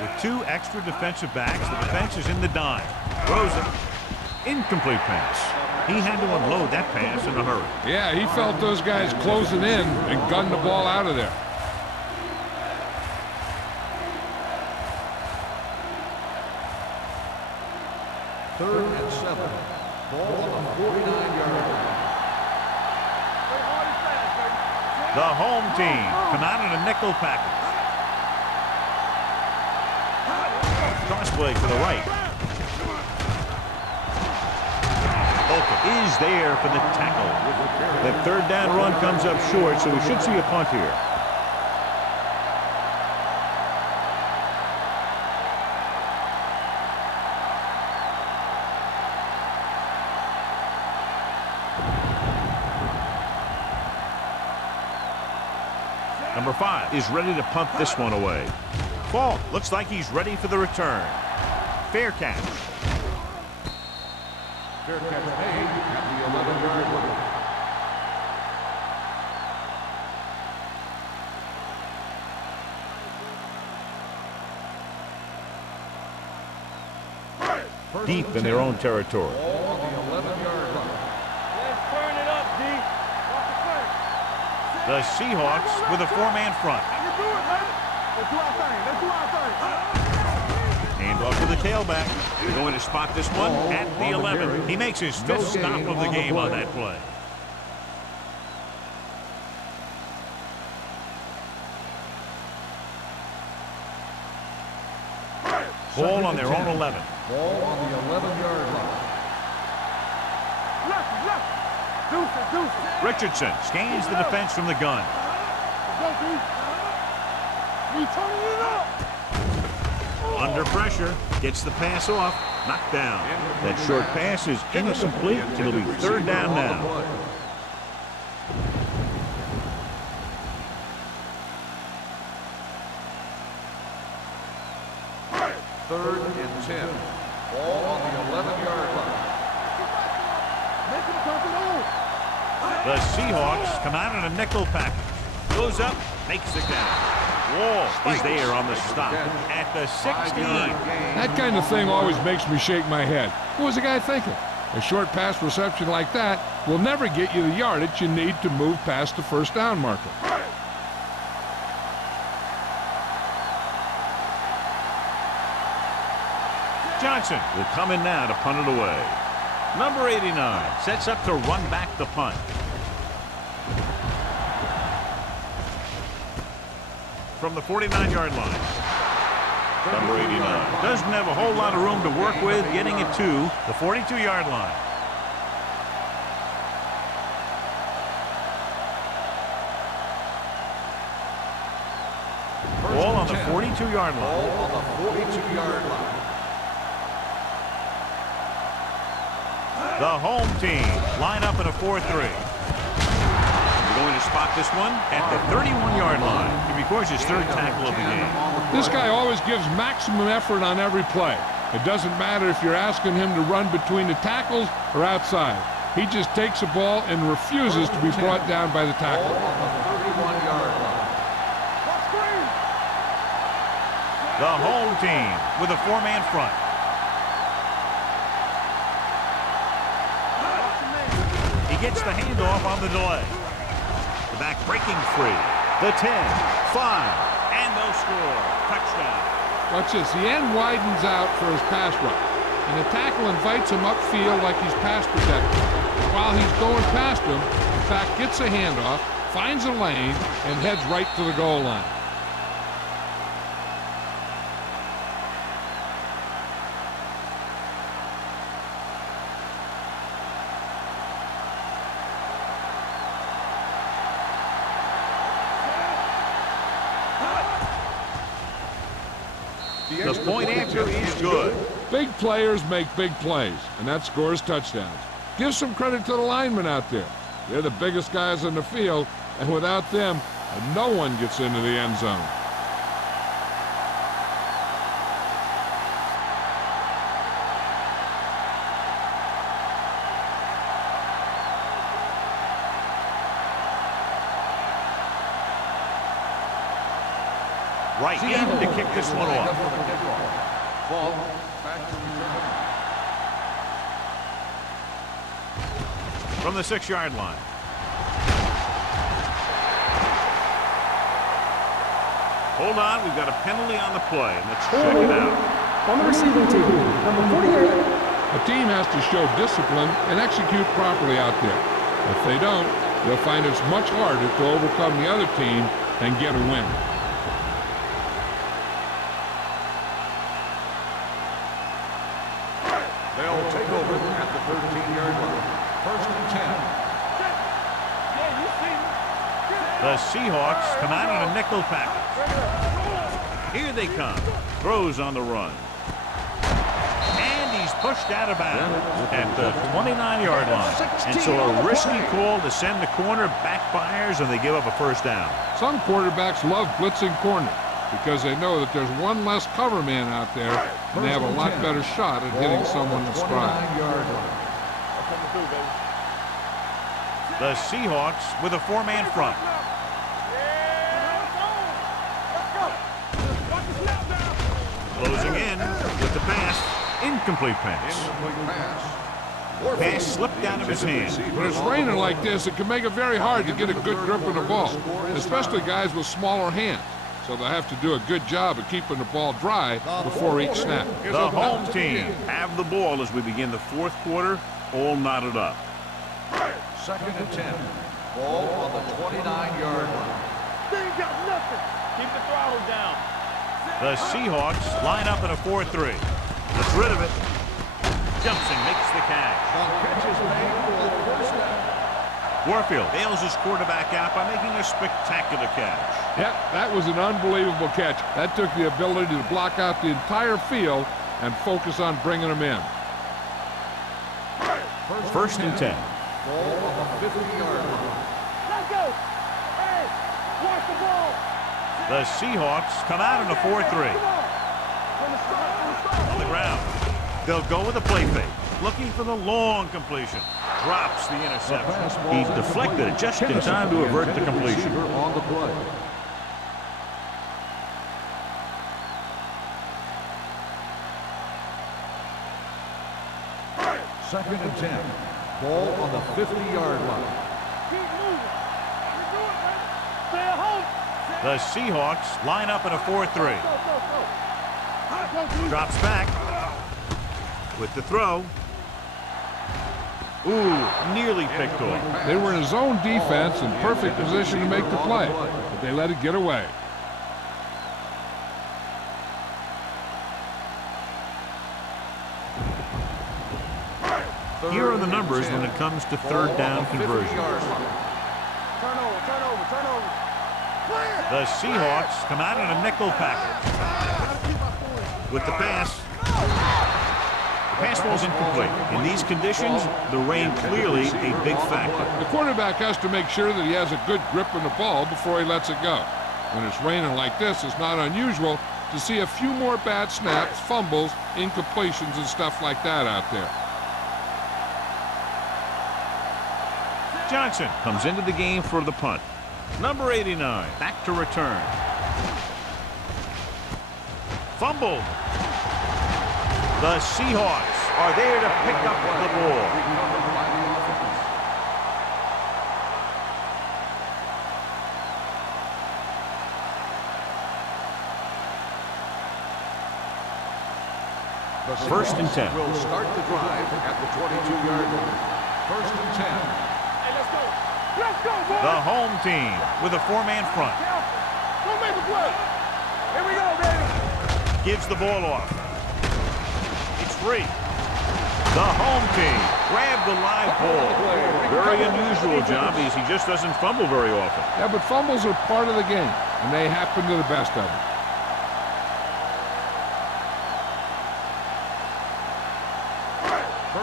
With 2 extra defensive backs, the defense is in the dime. Throws it. Incomplete pass. He had to unload that pass in a hurry. Yeah, he felt those guys closing in and gunned the ball out of there. Third and 7. Ball on the 49-yard line. The home team come out in a nickel package. Cross play to the right. Oka is there for the tackle. That third down run comes up short, so we should see a punt here. Number 5 is ready to punt this one away. Ball looks like he's ready for the return. Fair catch. Fair catch made at the 11-yard line. Deep in their own territory. Ball on the 11-yard line. Let's turn it up, D. Watch the The Seahawks with a 4-man front. How you do it, baby? Let's do our thing. Let's do our thing. Hand off to the tailback. They're going to spot this one at the 11. He makes his 5th stop of the game on that play. Ball on their own 11. Ball on the 11-yard line. Left. Deuce. Richardson scans the defense from the gun. Go, D. We turning it up. Under pressure, gets the pass off, knocked down. That short pass is incomplete. It'll be 3rd down now. Third and 10. Ball on the 11-yard line. Make him dump it on. The Seahawks come out in a nickel package. Goes up, makes the catch. Wall is there on the stop at the 16. That kind of thing always makes me shake my head. What was the guy thinking? A short pass reception like that will never get you the yardage you need to move past the first down marker. Johnson will come in now to punt it away. Number 89 sets up to run back the punt. From the 49-yard line. Number 89 doesn't have a whole lot of room to work with, getting it to the 42-yard line. Ball on the 42-yard line. Ball on the 42-yard line. The home team line up in a 4-3. We're going to spot this one at the 31-yard line. He records his third tackle of the game. This guy always gives maximum effort on every play. It doesn't matter if you're asking him to run between the tackles or outside. He just takes the ball and refuses to be brought down by the tackle. Ball on the 31-yard line. The home team with a 4-man front. He gets the handoff on the delay. The back breaking free. The 10, 5, and they'll score. Touchdown. Watch this. The end widens out for his pass rush, and the tackle invites him upfield like he's pass protected. While he's going past him, the back gets a handoff, finds a lane, and heads right to the goal line. The point after is good. Big players make big plays, and that scores touchdowns. Give some credit to the linemen out there. They're the biggest guys in the field, and without them, no one gets into the end zone. Right in to kick this one off. Ball back to return. From the 6-yard line. Hold on, we've got a penalty on the play, and let's check it out. On the receiving team, number 48. A team has to show discipline and execute properly out there. If they don't, they'll find it's much harder to overcome the other team and get a win. They'll take over at the 13-yard line. First and 10. The Seahawks come out in a nickel package. Here they come. Throws on the run. And he's pushed out of bounds at the 29-yard line. And so a risky call to send the corner backfires, and they give up a first down. Some quarterbacks love blitzing corner because they know that there's one less cover man out there, and they have a lot better shot at hitting someone in stride. 29-yard line. The Seahawks with a 4-man front. Closing in with the pass. Incomplete pass. Incomplete pass. Pass slipped out of his hand. When it's raining like this, it can make it very hard to get a good grip on the ball, especially guys with smaller hands. So they'll have to do a good job of keeping the ball dry before each snap. The home team have the ball as we begin the fourth quarter, all knotted up. Second and 10. Ball on the 29-yard line. They ain't got nothing. Keep the throttle down. The Seahawks line up in a 4-3. Gets rid of it. Jumps and makes the catch. On catches made for the first down. Warfield bails his quarterback out by making a spectacular catch. Yep, that was an unbelievable catch. That took the ability to block out the entire field and focus on bringing them in. First and 10. Ball on the 50-yard line. Let's go. Hey, watch the ball. The Seahawks come out in a 4-3. On the ground. They'll go with a play fake. Looking for the long completion. Drops the interception. He deflected it just in time to avert the completion. Receiver on the play. 2nd and 10. Ball on the 50-yard line. Keep moving. You do it, man. Stay at home. The Seahawks line up in a 4-3. Go. Drops back with the throw. Ooh, nearly picked off. They were in a zone defense in perfect position to make the play, but they let it get away. Here are the numbers when it comes to third down conversions. Turn over. Clear. The Seahawks come out in a nickel package. With the pass. The pass ball's incomplete. In these conditions, the rain clearly a big factor. The quarterback has to make sure that he has a good grip on the ball before he lets it go. When it's raining like this, it's not unusual to see a few more bad snaps, fumbles, incompletions, and stuff like that out there. Johnson comes into the game for the punt. Number 89, back to return. Fumbled. The Seahawks are there to pick up the ball. First and 10. Will start the drive at the 22-yard line. 1st and 10. Hey, let's go. Let's go, boy. The home team with a four-man front. Don't make a play. Here we go, baby. Gives the ball off. It's free. The home team grabbed the live ball. Very unusual job because he just doesn't fumble very often. Yeah, but fumbles are part of the game, and they happen to the best of them.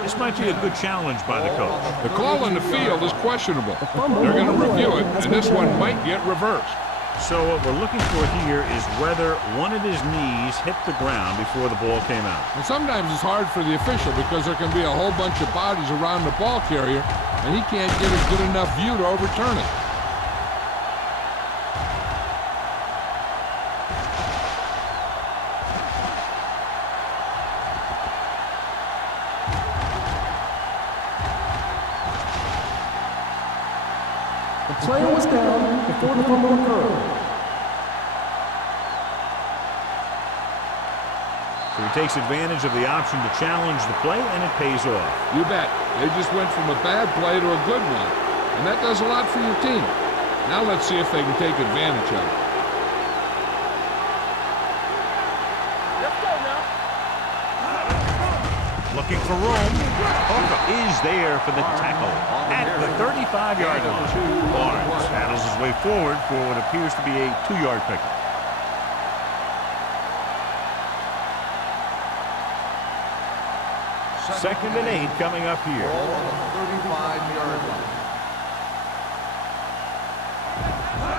This might be a good challenge by the coach. The call on the field is questionable. They're going to review it, and this one might get reversed. So what we're looking for here is whether one of his knees hit the ground before the ball came out. And sometimes it's hard for the official because there can be a whole bunch of bodies around the ball carrier, and he can't get a good enough view to overturn it. The player was down before the fumble occurred. So he takes advantage of the option to challenge the play, and it pays off. You bet. They just went from a bad play to a good one, and that does a lot for your team. Now let's see if they can take advantage of it. Let's go now. Looking for room. Hooker is there for the tackle at the 35-yard line. Barnes paddles his way forward for what appears to be a 2-yard pickup. Second and 8 coming up here. Ball on the 35-yard line.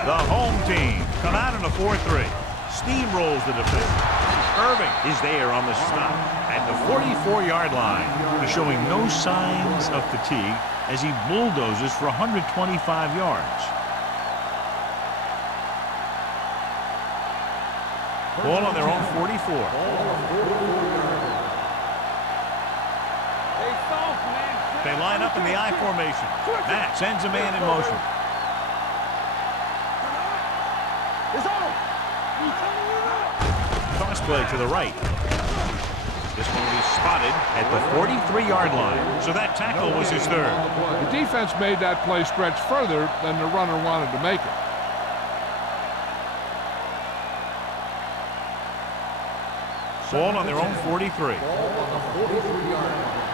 The home team come out in a 4-3. Steamrolls the defense. Irving is there on the stop at the 44-yard line. He's showing no signs of fatigue as he bulldozes for 125 yards. Ball on their own 44. They line up in the I formation. Matt sends a man in motion. Toss play to the right. This one will be spotted at the 43-yard line. So that tackle was his third. The defense made that play stretch further than the runner wanted to make it. Ball on their own 43. Ball on the 43-yard line.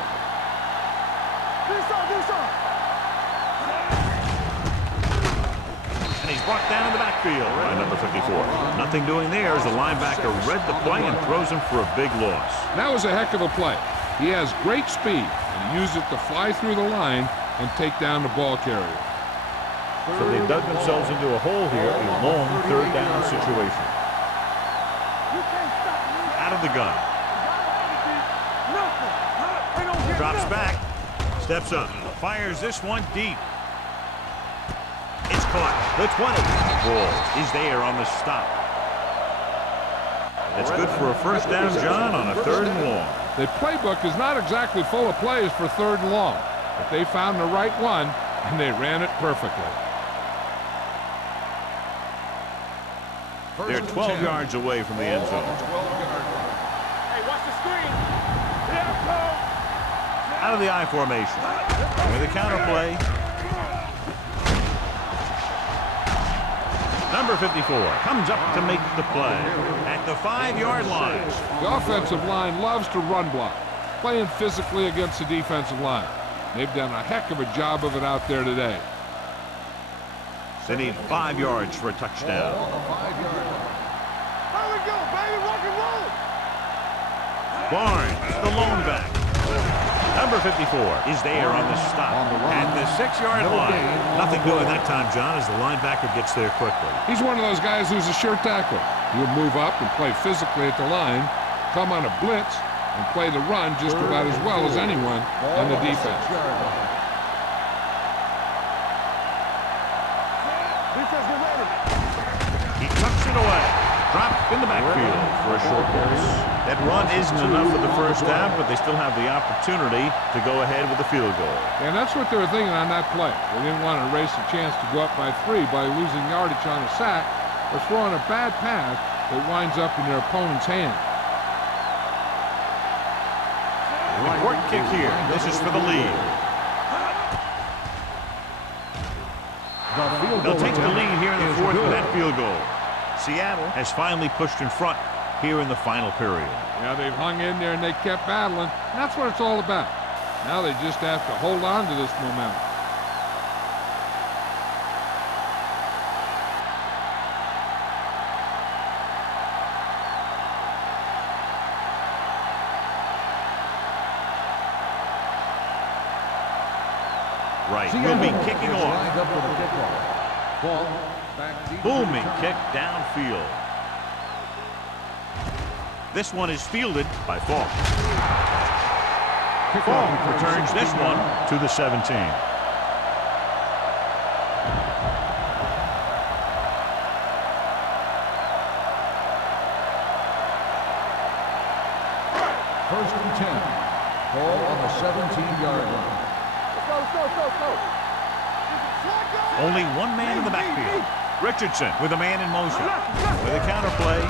And he's brought down in the backfield by number 54. Nothing doing there as the linebacker read the play and throws him for a big loss. That was a heck of a play. He has great speed, and he used it to fly through the line and take down the ball carrier. So they dug themselves into a hole here, a long third down situation. Out of the gun. Drops back. Steps up. Fires this one deep. It's caught. The 20. Ball is there on the stop. That's good for a first down, John, on a 3rd and long. The playbook is not exactly full of plays for 3rd and long, but they found the right one, and they ran it perfectly. They're 12 yards away from the end zone. Hey, watch the screen. Yeah, go. Out of the I formation. With a counter play. Number 54 comes up to make the play at the 5-yard line. The offensive line loves to run block, playing physically against the defensive line. They've done a heck of a job of it out there today. They need 5 yards for a touchdown. There we go, baby. Rock and roll. Barnes, the lone back. Number 54 is there on the stop at the 6-yard line. Nothing doing that time, John, as the linebacker gets there quickly. He's one of those guys who's a sure tackler. He'll move up and play physically at the line, come on a blitz, and play the run just about as well as anyone on the defense. Defense, get ready. He tucks it away. Dropped in the backfield for a short pass. That run isn't enough for the first down, but they still have the opportunity to go ahead with a field goal. And that's what they were thinking on that play. They didn't want to erase the chance to go up by 3 by losing yardage on a sack or throwing a bad pass that winds up in their opponent's hand. Important kick here. This is for the lead. They'll take the lead here in the 4th with that field goal. Seattle has finally pushed in front here in the final period. Yeah, they've hung in there and they kept battling. That's what it's all about. Now they just have to hold on to this momentum. Right, will be kicking off. Booming kick downfield. This one is fielded by Falk. Falk returns this one to the 17. First and 10. Ball on the 17-yard line. Let's go. Only one man in the backfield. Richardson with a man in motion. With a counter play.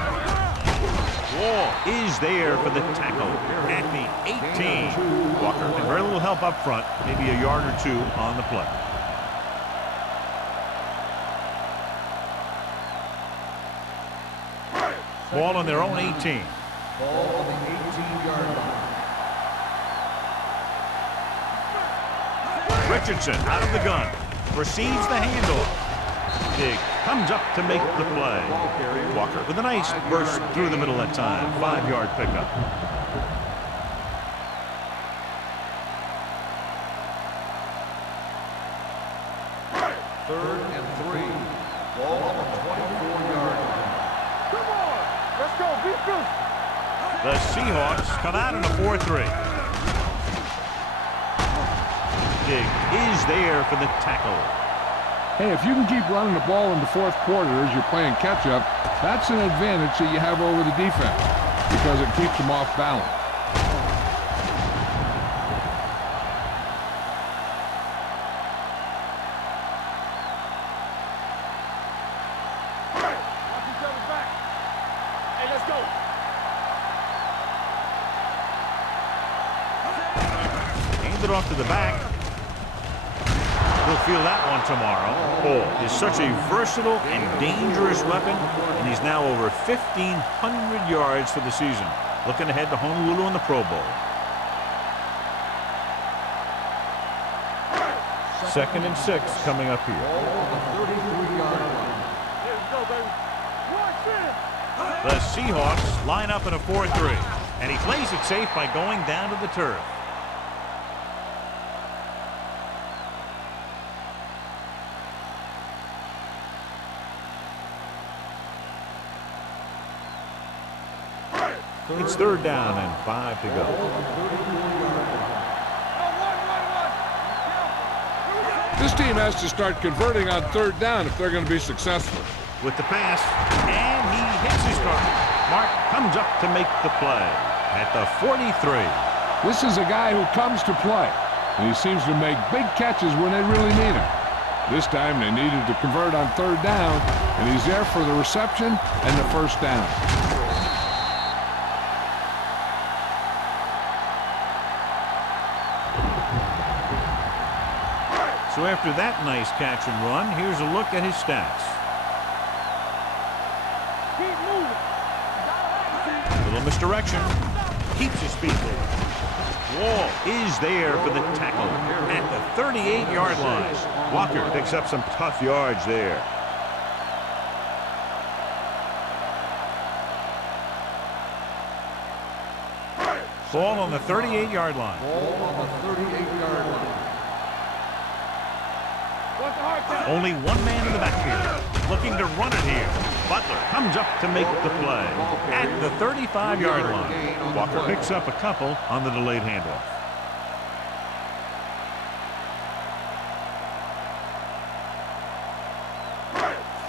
Wall is there for the tackle at the 18. Walker, and very little help up front, maybe a yard or 2 on the play. Ball on their own 18. Ball on the 18-yard line. Richardson out of the gun. Receives the handoff. Dig comes up to make the play. Walker with a nice burst through the middle that time. 5-yard pickup. Third and 3. Ball on the 24-yard line. Come on. Let's go. Be good. The Seahawks come out in a 4-3. Dig is there for the tackle. Hey, if you can keep running the ball in the 4th quarter as you're playing catch-up, that's an advantage that you have over the defense because it keeps them off balance. Watch each other's back. Hey, let's go. Hands it off to the back. We'll feel that one tomorrow. Hall is such a versatile and dangerous weapon, and he's now over 1,500 yards for the season. Looking ahead to Honolulu in the Pro Bowl. 2nd and 6 coming up here. Ball on the 33-yard line. Here we go, baby. Watch it. The Seahawks line up in a 4-3, and he plays it safe by going down to the turf. It's 3rd down and 5 to go. This team has to start converting on 3rd down if they're going to be successful. With the pass, and he hits his target. Mark comes up to make the play. at the 43. This is a guy who comes to play, and he seems to make big catches when they really need him. This time they needed to convert on 3rd down, and he's there for the reception and the 1st down. So after that nice catch and run, here's a look at his stats. Keep moving. Little misdirection. Keeps his feet moving. Wall is there for the tackle at the 38-yard line. Walker picks up some tough yards there. Ball on the 38-yard line. Ball on the 38-yard line. Only one man in the backfield looking to run it here. Butler comes up to make the play at the 35-yard line. Walker picks up a couple on the delayed handoff.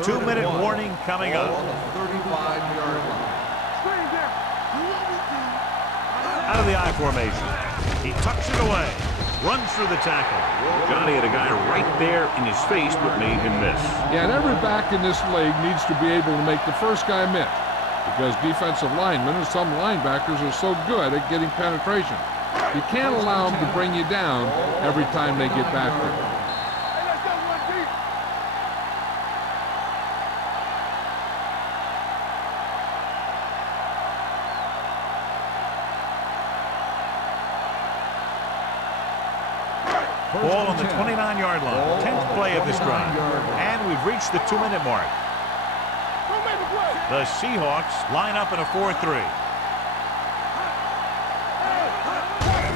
Two-minute warning coming up. On the 35-yard line. Out of the I formation. He tucks it away. Runs through the tackle. Johnny had a guy right there in his face but made him miss. Yeah, and every back in this league needs to be able to make the first guy miss, because defensive linemen and some linebackers are so good at getting penetration. You can't allow them to bring you down every time they get back there. Ball on the 29-yard line. 10th play of this drive. And we've reached the 2-minute mark. The Seahawks line up in a 4-3.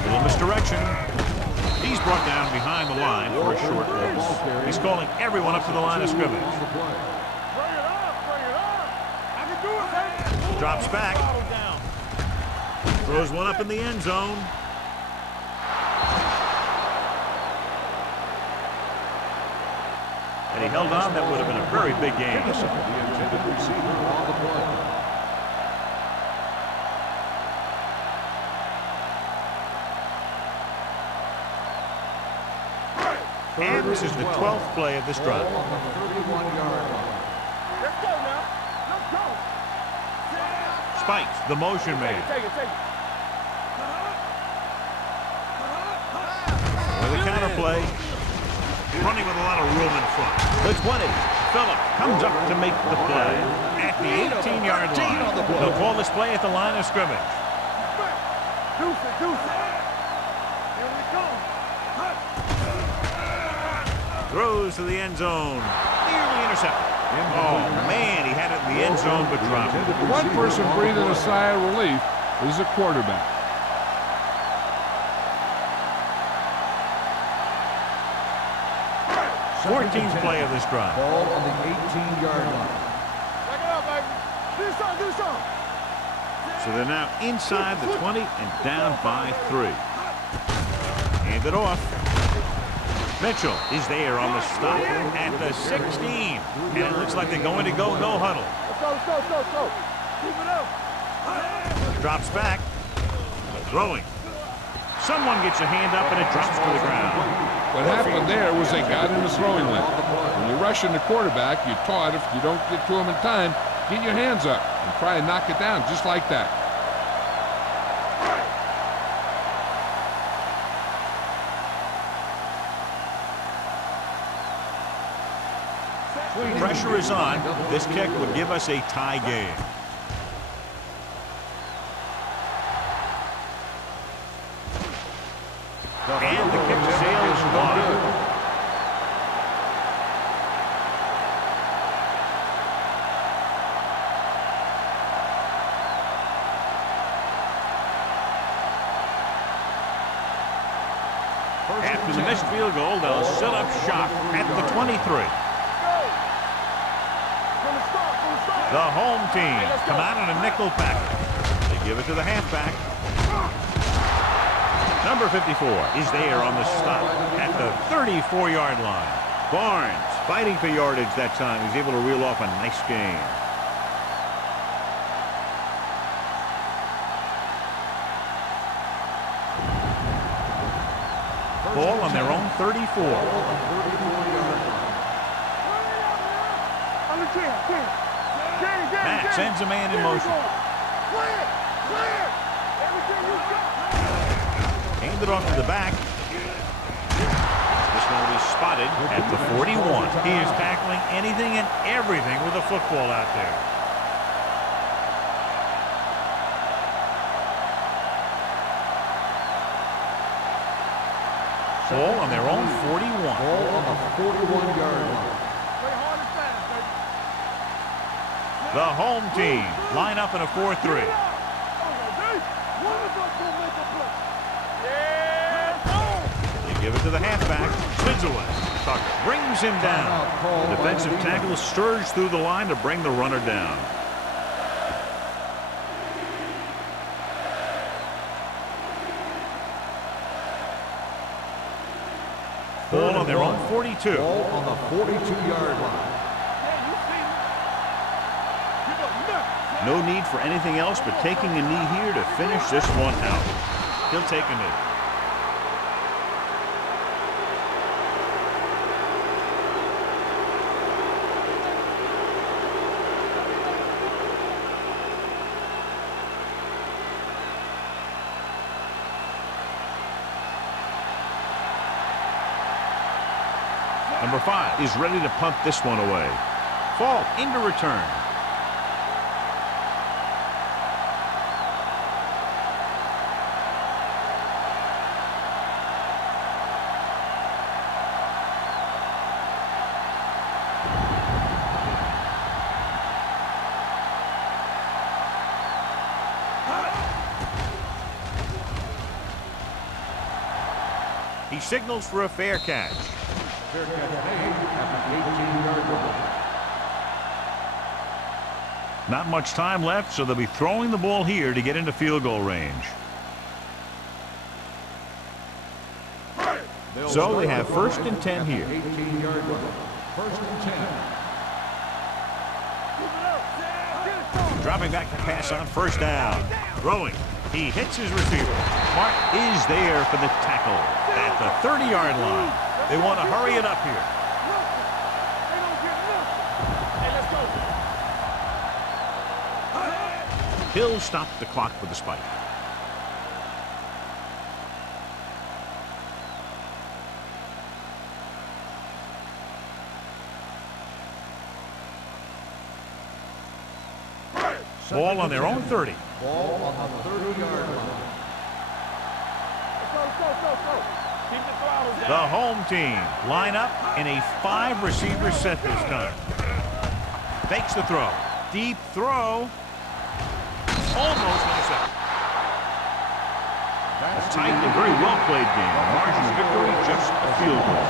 Little misdirection. He's brought down behind the line for a short loss. He's calling everyone up to the line of scrimmage. Drops back. Throws one up in the end zone. And he held on. That would have been a very big game. The intended receiver on the play. And this is the 12th play of this drive. On the 31-yard line. Let's go now. Let's go. Spikes, the motion man. Take it. With a counter play. Running with a lot of room in front. The 20. Phillip comes up to make the play at the 18-yard line. They'll call this play at the line of scrimmage. Deuce it. Here we go. Throws to the end zone. Nearly intercepted. Oh, man, he had it in the end zone but dropped it. One person breathing a sigh of relief is the quarterback. 14th play of this drive. Ball on the 18-yard line. Back it up, baby. Do something. So they're now inside the 20 and down by 3. Hand it off. Mitchell is there on the stop at the 16. And it looks like they're going to go no huddle. Let's go. Keep it up. Drops back. Throwing. Someone gets a hand up and it drops to the ground. What happened there was they got in the throwing lane. When you're rushing the quarterback, you're taught if you don't get to him in time, get your hands up and try and knock it down just like that. Pressure is on. This kick would give us a tie game. And the kick sails wide. After the missed field goal, they'll set up shop at the 23. The home team come out in a nickel package. They give it to the halfback. Number 54 is there on the stop at the 34-yard line. Barnes fighting for yardage that time. He's able to reel off a nice gain. Ball on their own 34. Matt sends a man in motion. Hand it off to the back. This one will be spotted at the 41. He is tackling anything and everything with a football out there. Ball on their own 41. Ball on the 41-yard line. The home team line up in a 4-3. They give it to the halfback. Spins away. Tucker brings him down. The defensive tackle surged through the line to bring the runner down. Ball on their own 42. Ball on the 42-yard line. No need for anything else but taking a knee here to finish this one out. He'll take a knee. Number 5 is ready to punt this one away. Fall into return. He signals for a fair catch. Fair catch made at the 18-yard line. Not much time left, so they'll be throwing the ball here to get into field goal range. So they have 1st and 10 here. 18-yard line. 1st and 10. Dropping back to pass on 1st down. Throwing. He hits his receiver. Mark is there for the tackle at the 30-yard line. They want to hurry it up here. Hill stopped the clock with the spike. Ball on their own 30. Ball on the 30-yard line. The home team line up in a 5-receiver set this time. Fakes the throw. Deep throw. Almost intercepted. A tight and very well played game. The margin of victory just a field goal.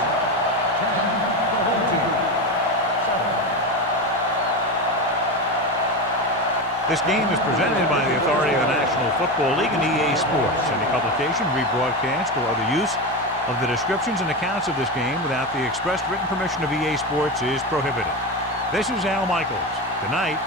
This game is presented by the authority of the National Football League and EA Sports. Any publication, rebroadcast, or other use of the descriptions and accounts of this game without the express written permission of EA Sports is prohibited. This is Al Michaels. Good night.